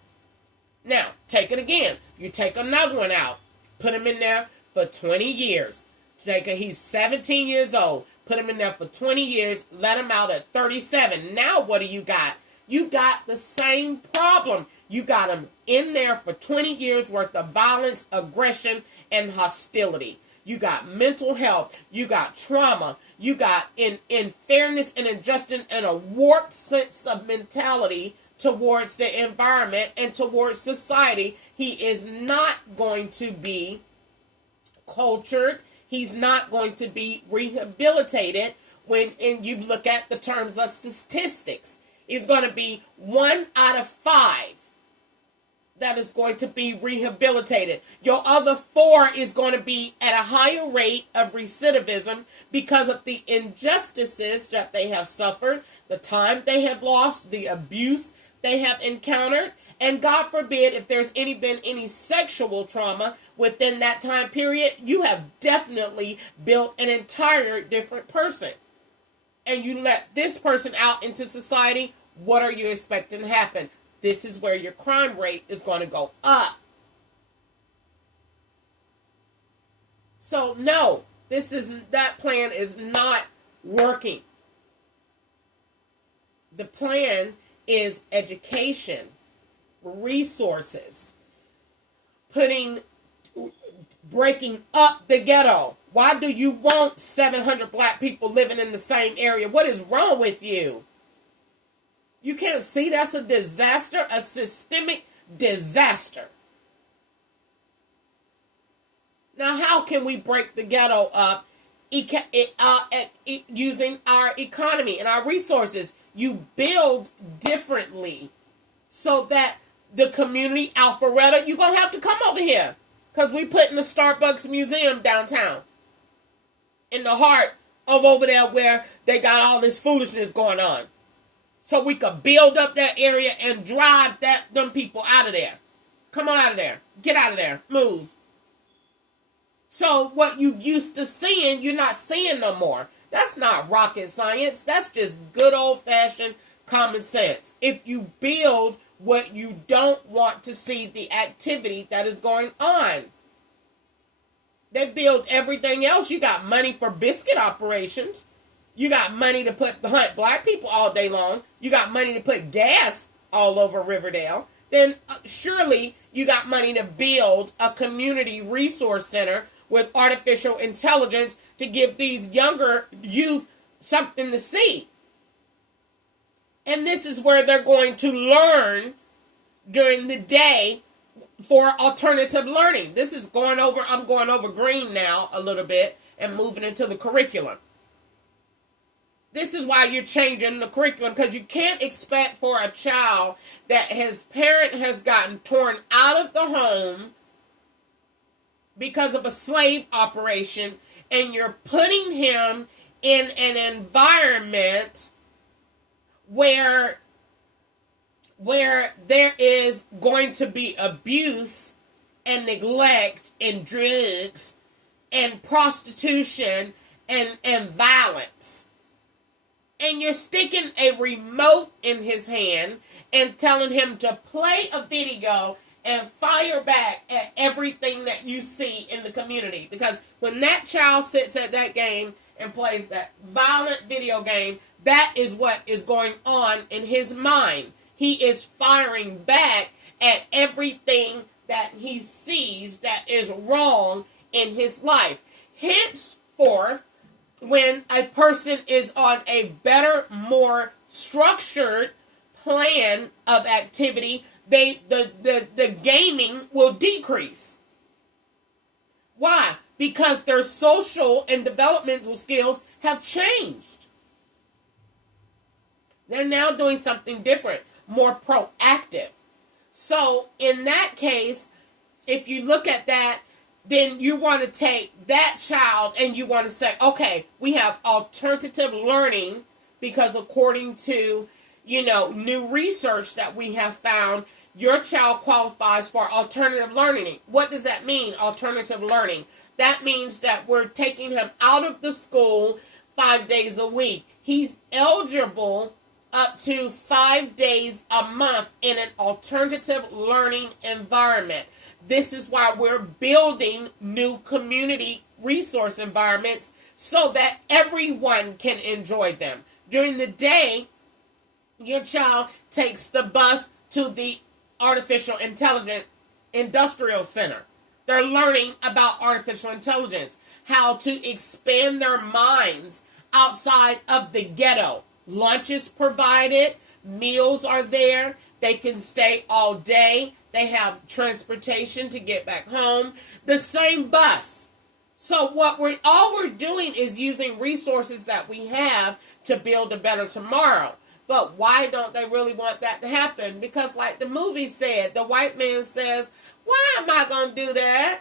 Now, take it again. You take another one out. Put him in there for 20 years. He's 17 years old. Put him in there for 20 years, let him out at 37. Now what do you got? You got the same problem. You got him in there for 20 years worth of violence, aggression, and hostility. You got mental health. You got trauma. You got unfairness and injustice and a warped sense of mentality towards the environment and towards society. He is not going to be cultured. He's not going to be rehabilitated when you look at the terms of statistics. He's going to be 1 out of 5 that is going to be rehabilitated. Your other 4 is going to be at a higher rate of recidivism because of the injustices that they have suffered, the time they have lost, the abuse they have encountered, and God forbid if there's been any sexual trauma within that time period, you have definitely built an entire different person. And you let this person out into society, what are you expecting to happen? This is where your crime rate is going to go up. So no, that plan is not working. The plan is education, resources, breaking up the ghetto. Why do you want 700 black people living in the same area? What is wrong with you? You can't see that's a disaster, a systemic disaster. Now, how can we break the ghetto up using our economy and our resources? You build differently so that the community, Alpharetta, you're going to have to come over here because we put in the Starbucks Museum downtown in the heart of over there where they got all this foolishness going on. So we could build up that area and drive them people out of there. Come on out of there. Get out of there. Move. So what you used to seeing, you're not seeing no more. That's not rocket science. That's just good old-fashioned common sense. If you build what you don't want to see, the activity that is going on. They build everything else. You got money for biscuit operations. You got money to hunt black people all day long. You got money to put gas all over Riverdale. Then surely you got money to build a community resource center with artificial intelligence to give these younger youth something to see. And this is where they're going to learn during the day for alternative learning. I'm going over green now a little bit and moving into the curriculum. This is why you're changing the curriculum, because you can't expect for a child that his parent has gotten torn out of the home because of a slave operation, and you're putting him in an environment where there is going to be abuse and neglect and drugs and prostitution and violence. And you're sticking a remote in his hand and telling him to play a video and fire back at everything that you see in the community. Because when that child sits at that game and plays that violent video game, that is what is going on in his mind. He is firing back at everything that he sees that is wrong in his life. Henceforth, when a person is on a better, more structured plan of activity, the gaming will decrease. Why? Because their social and developmental skills have changed. They're now doing something different, more proactive. So in that case, if you look at that, then you want to take that child and you want to say, okay, we have alternative learning, because according to, new research that we have found, your child qualifies for alternative learning. What does that mean, alternative learning? That means that we're taking him out of the school 5 days a week. He's eligible up to 5 days a month in an alternative learning environment. This is why we're building new community resource environments so that everyone can enjoy them. During the day, your child takes the bus to the artificial intelligence industrial center. They're learning about artificial intelligence, how to expand their minds outside of the ghetto. Lunch is provided, meals are there, they can stay all day, they have transportation to get back home, the same bus. So all we're doing is using resources that we have to build a better tomorrow. But why don't they really want that to happen? Because like the movie said, the white man says, why am I going to do that?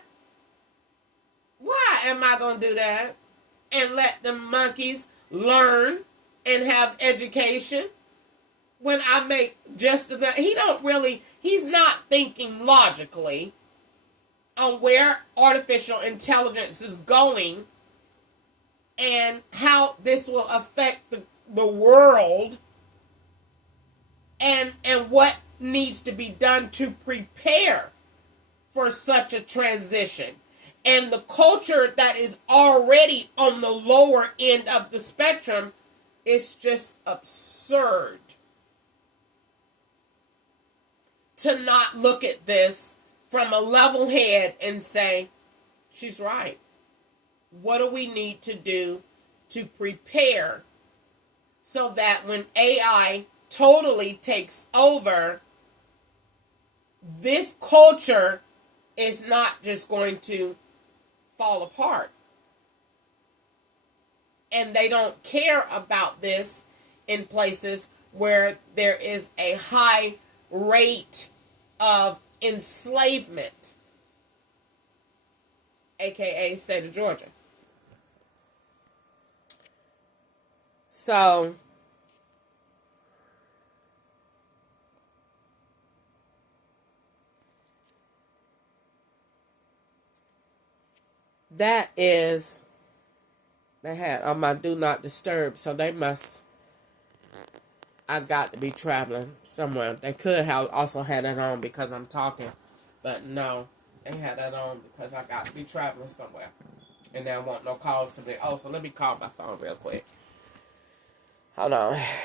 Why am I going to do that? And let the monkeys learn and have education when I make just enough. He's not thinking logically on where artificial intelligence is going and how this will affect the world and what needs to be done to prepare for such a transition. And the culture that is already on the lower end of the spectrum, it's just absurd to not look at this from a level head and say, she's right. What do we need to do to prepare so that when AI totally takes over, this culture is not just going to fall apart? And they don't care about this in places where there is a high rate of enslavement, aka state of Georgia. So that is, they had on my do not disturb, so they must, I've got to be traveling somewhere. They could have also had that on because I'm talking, but no, they had that on because I got to be traveling somewhere. And they want no calls to be, so let me call my phone real quick. Hold on.